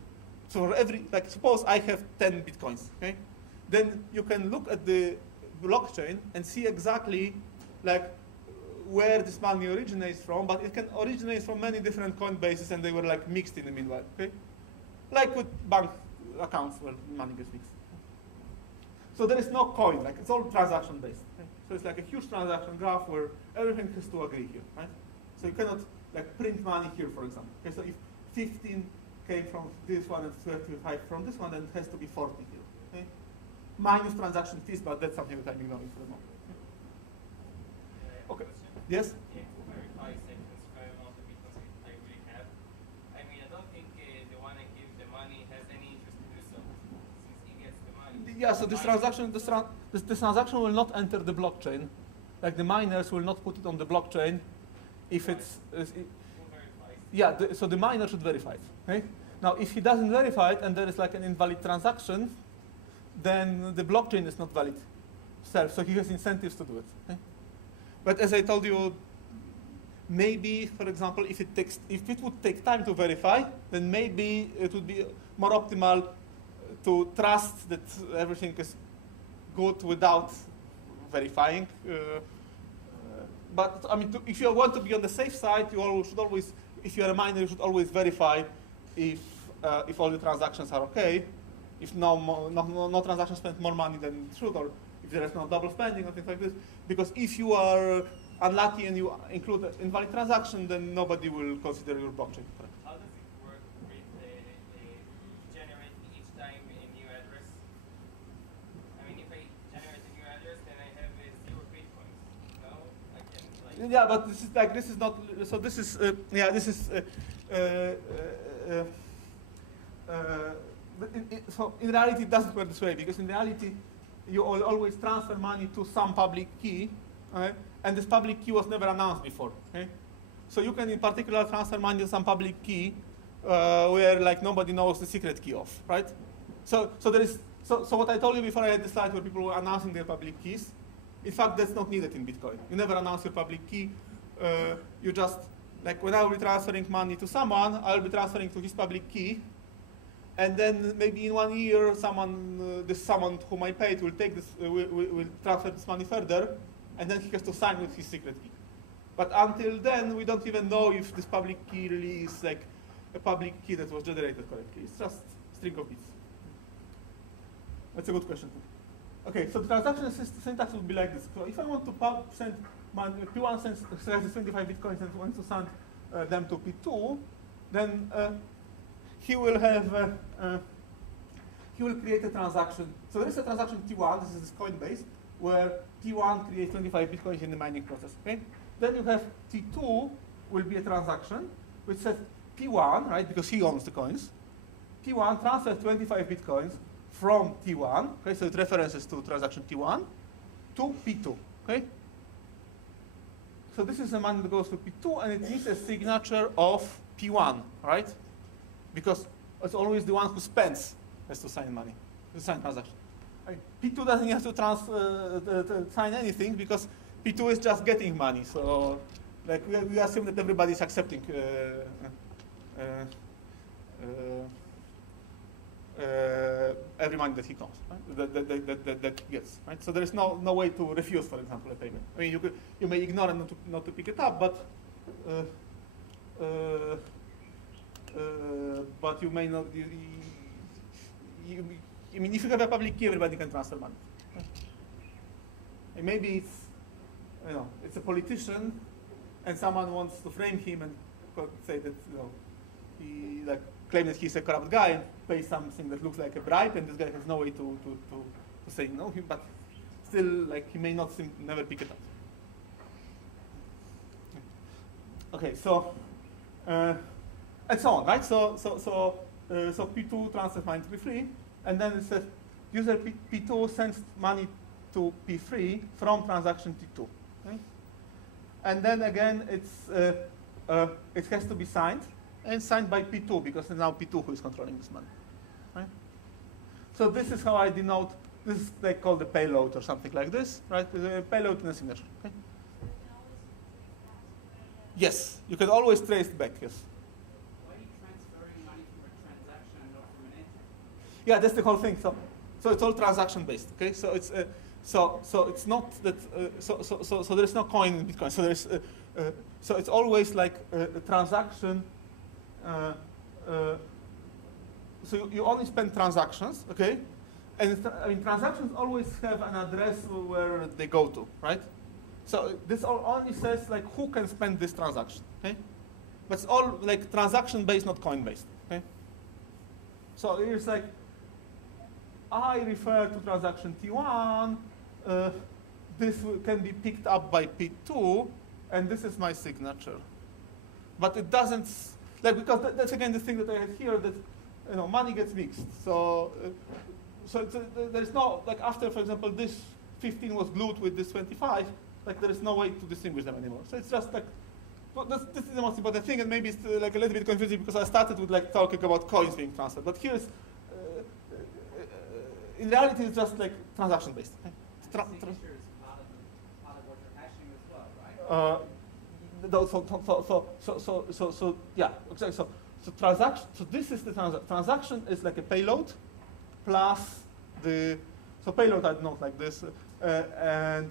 so for every, like, suppose I have 10 bitcoins, okay? Then you can look at the blockchain and see exactly, like, where this money originates from, but it can originate from many different coin bases, and they were, like, mixed in the meanwhile, okay? Like with bank accounts where money gets mixed. So there is no coin, like, it's all transaction based. Okay? So it's like a huge transaction graph where everything has to agree here, right? So you cannot, like, print money here, for example. Okay, so if 15 came from this one and 35 from this one, then it has to be 40 here, okay? Minus transaction fees, but that's something that I'm ignoring for the moment. Okay. Yes? Yeah, to verify the amount of bitcoins I really have. I mean, I don't think the one I give the money has any interest to do so, since he gets the money. Yeah, so this transaction will not enter the blockchain. Like, the miners will not put it on the blockchain if it's... Who verifies? Yeah, so the miner should verify it. Okay? Now, if he doesn't verify it and there is, like, an invalid transaction, then the blockchain is not valid itself, so he has incentives to do it. Okay? But as I told you, maybe, for example, if it would take time to verify, then maybe it would be more optimal to trust that everything is good without verifying. But I mean, if you want to be on the safe side, you should always, if you are a miner, you should always verify if all the transactions are okay. If no transaction spent more money than it should, or if there is no double spending or things like this. Because if you are unlucky and you include an invalid transaction, then nobody will consider your blockchain correct. How does it work with generating each time a new address? I mean, if I generate a new address, then I have 0 bitcoins. No, I can, like... Yeah, but this is like, this is not, so this is, yeah, this is, so in reality it doesn't work this way, because in reality you always transfer money to some public key, okay? And this public key was never announced before. Okay? So you can in particular transfer money to some public key where, like, nobody knows the secret key of, right? So what I told you before, I had the slide where people were announcing their public keys. In fact, that's not needed in Bitcoin. You never announce your public key. You just, like, when I will be transferring money to someone, I'll be transferring to his public key. And then maybe in 1 year, this someone whom I paid will take this, will transfer this money further, and then he has to sign with his secret key. But until then, we don't even know if this public key really is, like, a public key that was generated correctly. It's just a string of bits. That's a good question. Okay, so the transaction syntax would be like this. So if I want to send money, P1 sends 25 bitcoins and wants to send them to P2, then he will have, he will create a transaction. So there is a transaction T1, this is this Coinbase, where T1 creates 25 bitcoins in the mining process, okay? Then you have T2 will be a transaction, which says P1, right, because he owns the coins. P1 transfers 25 bitcoins from T1, okay, so it references to transaction T1, to P2, okay? So this is the money that goes to P2, and it needs a signature of P1, right? Because it's always the one who spends has to sign money, to sign transaction. P2 doesn't have to sign anything because P2 is just getting money. So, like we assume that everybody is accepting every money that he comes, right? that he gets, right? So there is no way to refuse, for example, a payment. I mean, you may ignore it not to pick it up, but you may not. I mean, if you have a public key, everybody can transfer money. Right? And maybe it's a politician, and someone wants to frame him and say that he claim that he's a corrupt guy and pay something that looks like a bribe, and this guy has no way to say no. But still, he may not never pick it up. Okay, so and so on, right? So P2 transfers money to P3, and then it says user P2 sends money to P3 from transaction T2. Right? And then again, it has to be signed, and signed by P2 because it's now P2 who is controlling this money. Right? So this is how I denote. This is called the payload or something like this, right? The payload and a signature. Okay? Yes, you can always trace it back. Yes. Why are you transferring money from a transaction and not from an entity? Yeah, that's the whole thing. So it's all transaction based. Okay, so it's so it's not that so there is no coin in Bitcoin. So there's so it's always like a transaction. So you only spend transactions, okay? And I mean transactions always have an address where they go to, right? So this only says who can spend this transaction, okay? But it's all transaction based, not coin based, okay? So it's I refer to transaction T1. This can be picked up by P2, and this is my signature. But it doesn't because that's again the thing that I had here that money gets mixed. So there's no after, for example, this 15 was glued with this 25. There is no way to distinguish them anymore. So it's just well, this is the most important thing, and maybe it's a little bit confusing because I started with talking about coins being transferred, but here's in reality it's just transaction based. Okay? Signature is part of what you're hashing as well, right? So yeah, exactly. So transaction. So this is the transaction is like a payload plus the payload I denote like this and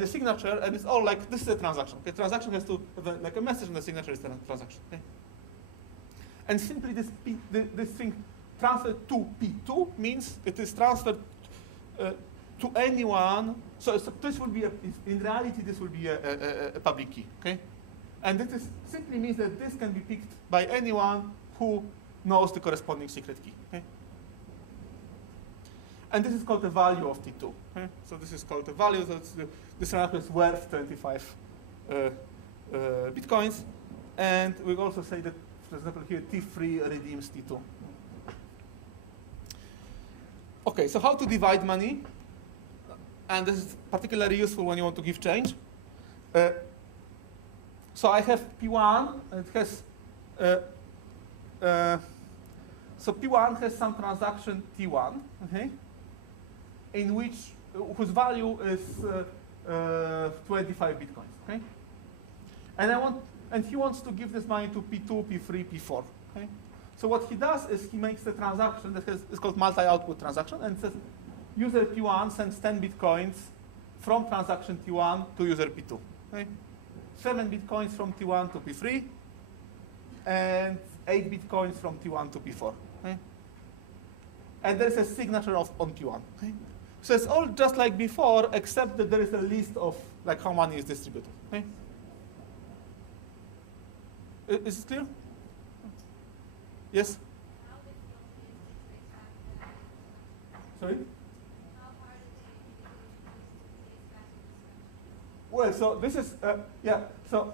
the signature, and it's all this is a transaction. Okay, transaction has to have a message, and the signature is the transaction. Okay, and simply this thing transferred to P2 means it is transferred to anyone. So this will be in reality this will be a public key. Okay, and this simply means that this can be picked by anyone who knows the corresponding secret key. Okay. And this is called the value of T2. Okay? So this is called the value. So this transaction is worth 25 bitcoins. And we also say that, for example, here T3 redeems T2. Okay, so how to divide money? And this is particularly useful when you want to give change. So I have P1, and it has so P1 has some transaction T1. Okay. Whose value is 25 bitcoins, okay? And he wants to give this money to P2, P3, P4, okay? So what he does is he makes a transaction that is called multi-output transaction, and says user P1 sends 10 bitcoins from transaction T1 to user P2, okay? 7 bitcoins from T1 to P3, and 8 bitcoins from T1 to P4, okay? And there is a signature on P1, okay? So it's all just like before, except that there is a list of how money is distributed. Okay? Is it clear? Yes? How difficult is it to trace back the Sorry? How hard is it to trace back the Well, so this is yeah. So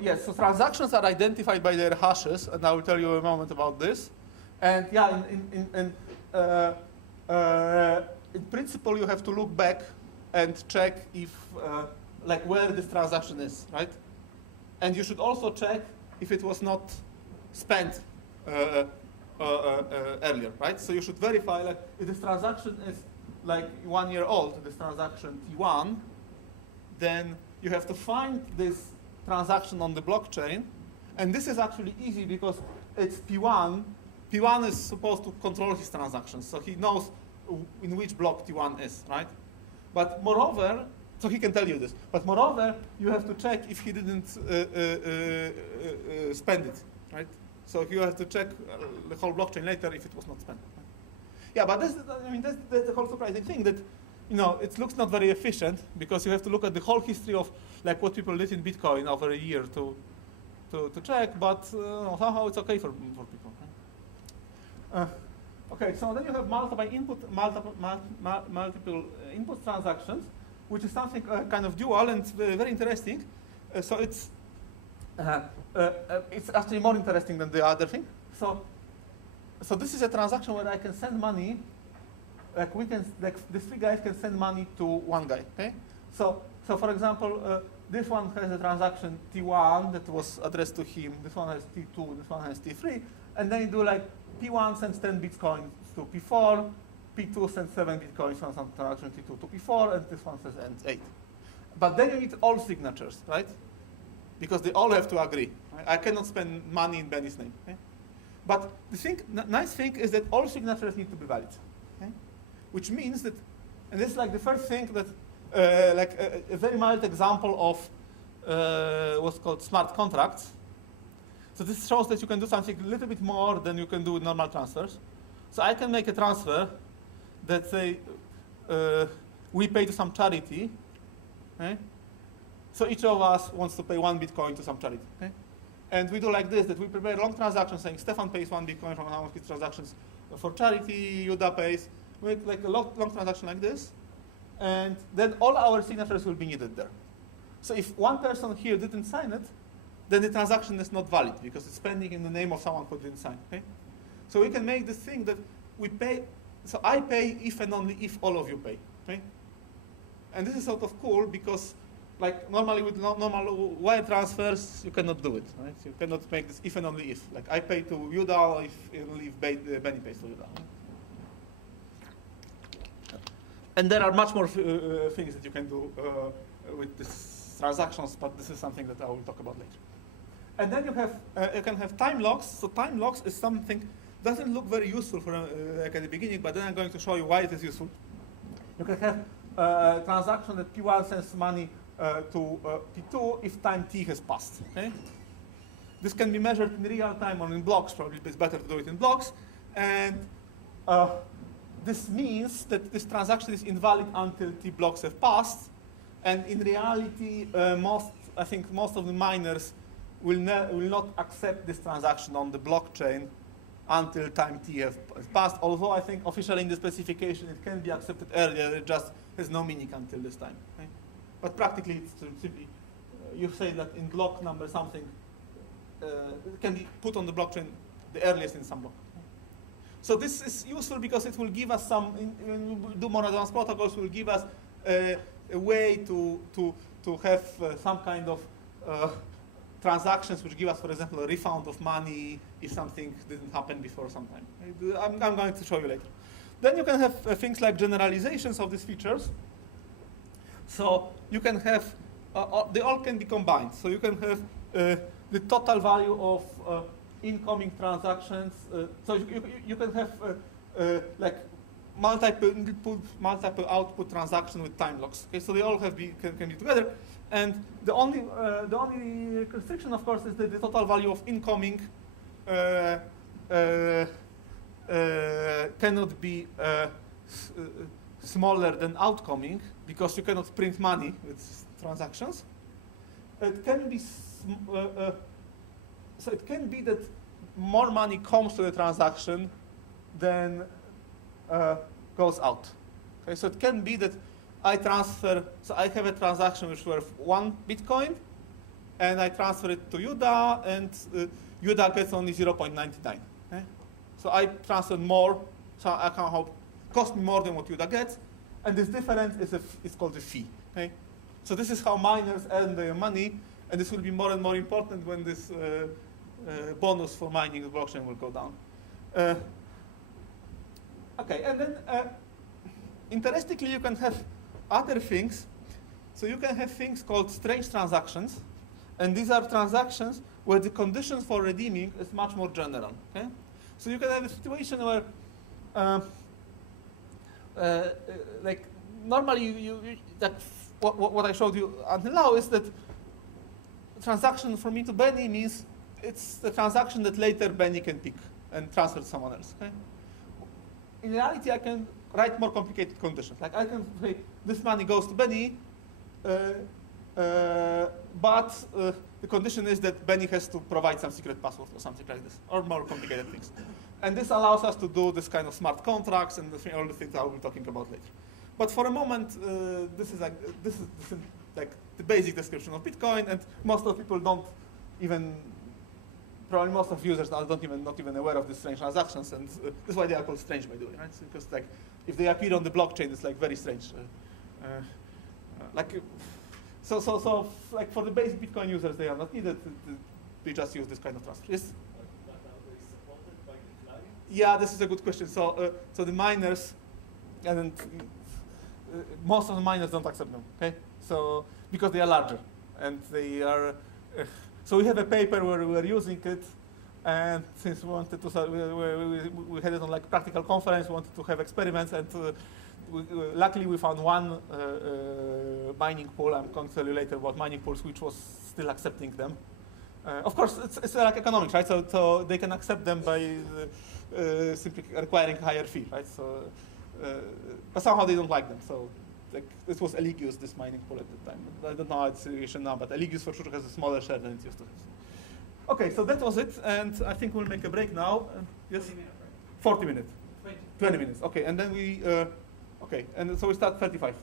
yes, so transactions are identified by their hashes, and I will tell you in a moment about this. And yeah, in principle, you have to look back and check if like where this transaction is, right? And you should also check if it was not spent earlier, right? So you should verify, like, if this transaction is like 1 year old, this transaction T1, then you have to find this transaction on the blockchain. And this is actually easy because it's P1. P1 is supposed to control his transactions, so he knows in which block T1 is, right? But moreover, so he can tell you this. But moreover, you have to check if he didn't spend it, right? So you have to check the whole blockchain later if it was not spent. Right? Yeah, but that's the whole surprising thing that, you know, it looks not very efficient because you have to look at the whole history of like what people did in Bitcoin over a year to check. But somehow it's okay for people. Right? Okay, so then you have multiple input transactions, which is something kind of dual and very interesting. So it's actually more interesting than the other thing. So this is a transaction where I can send money. Like these three guys can send money to one guy. Okay. So for example, this one has a transaction T1 that was addressed to him. This one has T2. This one has T3, and then you do like P1 sends 10 bitcoins to P4, P2 sends 7 bitcoins on some transaction T2 to P4, and this one says 8. But then you need all signatures, right? Because they all have to agree. Right? I cannot spend money in Benny's name. Okay? But the nice thing is that all signatures need to be valid. Okay? Which means that, and this is like the first thing that, a very mild example of what's called smart contracts. So this shows that you can do something a little bit more than you can do with normal transfers. So I can make a transfer that say we pay to some charity. Okay? So each of us wants to pay 1 Bitcoin to some charity. Okay? And we do like this, that we prepare a long transaction saying Stefan pays 1 Bitcoin from one of his transactions for charity, Yuda pays. We make like a long transaction like this. And then all our signatures will be needed there. So if one person here didn't sign it, then the transaction is not valid because it's pending in the name of someone who didn't sign. Okay? So we can make this thing that we pay, so I pay if and only if all of you pay. Okay? And this is sort of cool because like normally with normal wire transfers, you cannot do it. Right? You cannot make this if and only if. Like I pay to Yuda if only if Benny pays to Yuda. And there are much more things that you can do with these transactions, but this is something that I will talk about later. And then you can have time locks. So time locks is something doesn't look very useful for like at the beginning, but then I'm going to show you why it is useful. You can have a transaction that P1 sends money to P2 if time t has passed. Okay? This can be measured in real time or in blocks. Probably it's better to do it in blocks. And this means that this transaction is invalid until t blocks have passed. And in reality, I think most of the miners will not accept this transaction on the blockchain until time t has passed. Although I think officially in the specification it can be accepted earlier, it just has no meaning until this time. Okay? But practically it's simply, you say that in block number something it can be put on the blockchain the earliest in some block. So this is useful because it will give us some, when we do more advanced protocols, it will give us a way to have some kind of transactions which give us, for example, a refund of money if something didn't happen before some time. I'm going to show you later. Then you can have things like generalizations of these features. So you can have, they all can be combined. So you can have the total value of incoming transactions. So you can have like multiple output transaction with time locks. Okay, so they all can be together. And the only restriction, of course, is that the total value of incoming cannot be smaller than outgoing because you cannot print money with transactions. It can be so it can be that more money comes to the transaction than goes out. Okay, so it can be that I transfer, so I have a transaction which is worth 1 Bitcoin, and I transfer it to Yuda, and Yuda gets only 0.99. Okay? So I transfer more, so I can hope cost me more than what Yuda gets, and this difference is called a fee. Okay? So this is how miners earn their money, and this will be more and more important when this bonus for mining the blockchain will go down. Okay, and then interestingly, you can have other things. So you can have things called strange transactions, and these are transactions where the conditions for redeeming is much more general. Okay, so you can have a situation where, like normally that what I showed you until now is that transaction from me to Benny means it's the transaction that later Benny can pick and transfer to someone else. Okay? In reality, I can write more complicated conditions. Like I can say this money goes to Benny, but the condition is that Benny has to provide some secret password or something like this, or more complicated things. And this allows us to do this kind of smart contracts and all the things I will be talking about later. But for a moment, this is like the basic description of Bitcoin, and most of people don't even. Probably most of users are not even aware of these strange transactions, and this is why they are called strange, by the way, right? So because like if they appear on the blockchain, it's like very strange. So like for the basic Bitcoin users, they are not needed. They just use this kind of transfer. Yes. But are they supported by the client? Yeah, this is a good question. So the miners, and most of the miners don't accept them. Okay, so because they are larger, and they are. So we have a paper where we were using it, and since we wanted to, we had it on like practical conference. We wanted to have experiments, and luckily we found one mining pool. I'm going to tell you later about mining pools, which was still accepting them. Of course, it's like economics, right? So they can accept them by simply requiring a higher fee, right? So, but somehow they don't like them. So, like this was Eligius, this mining pool at the time. I don't know how it's situation now, but Eligius for sure has a smaller share than it used to have. Okay, so that was it, and I think we'll make a break now. Yes, 40 minutes. 20 minutes. Okay, and then we. Okay, and so we start 12:35.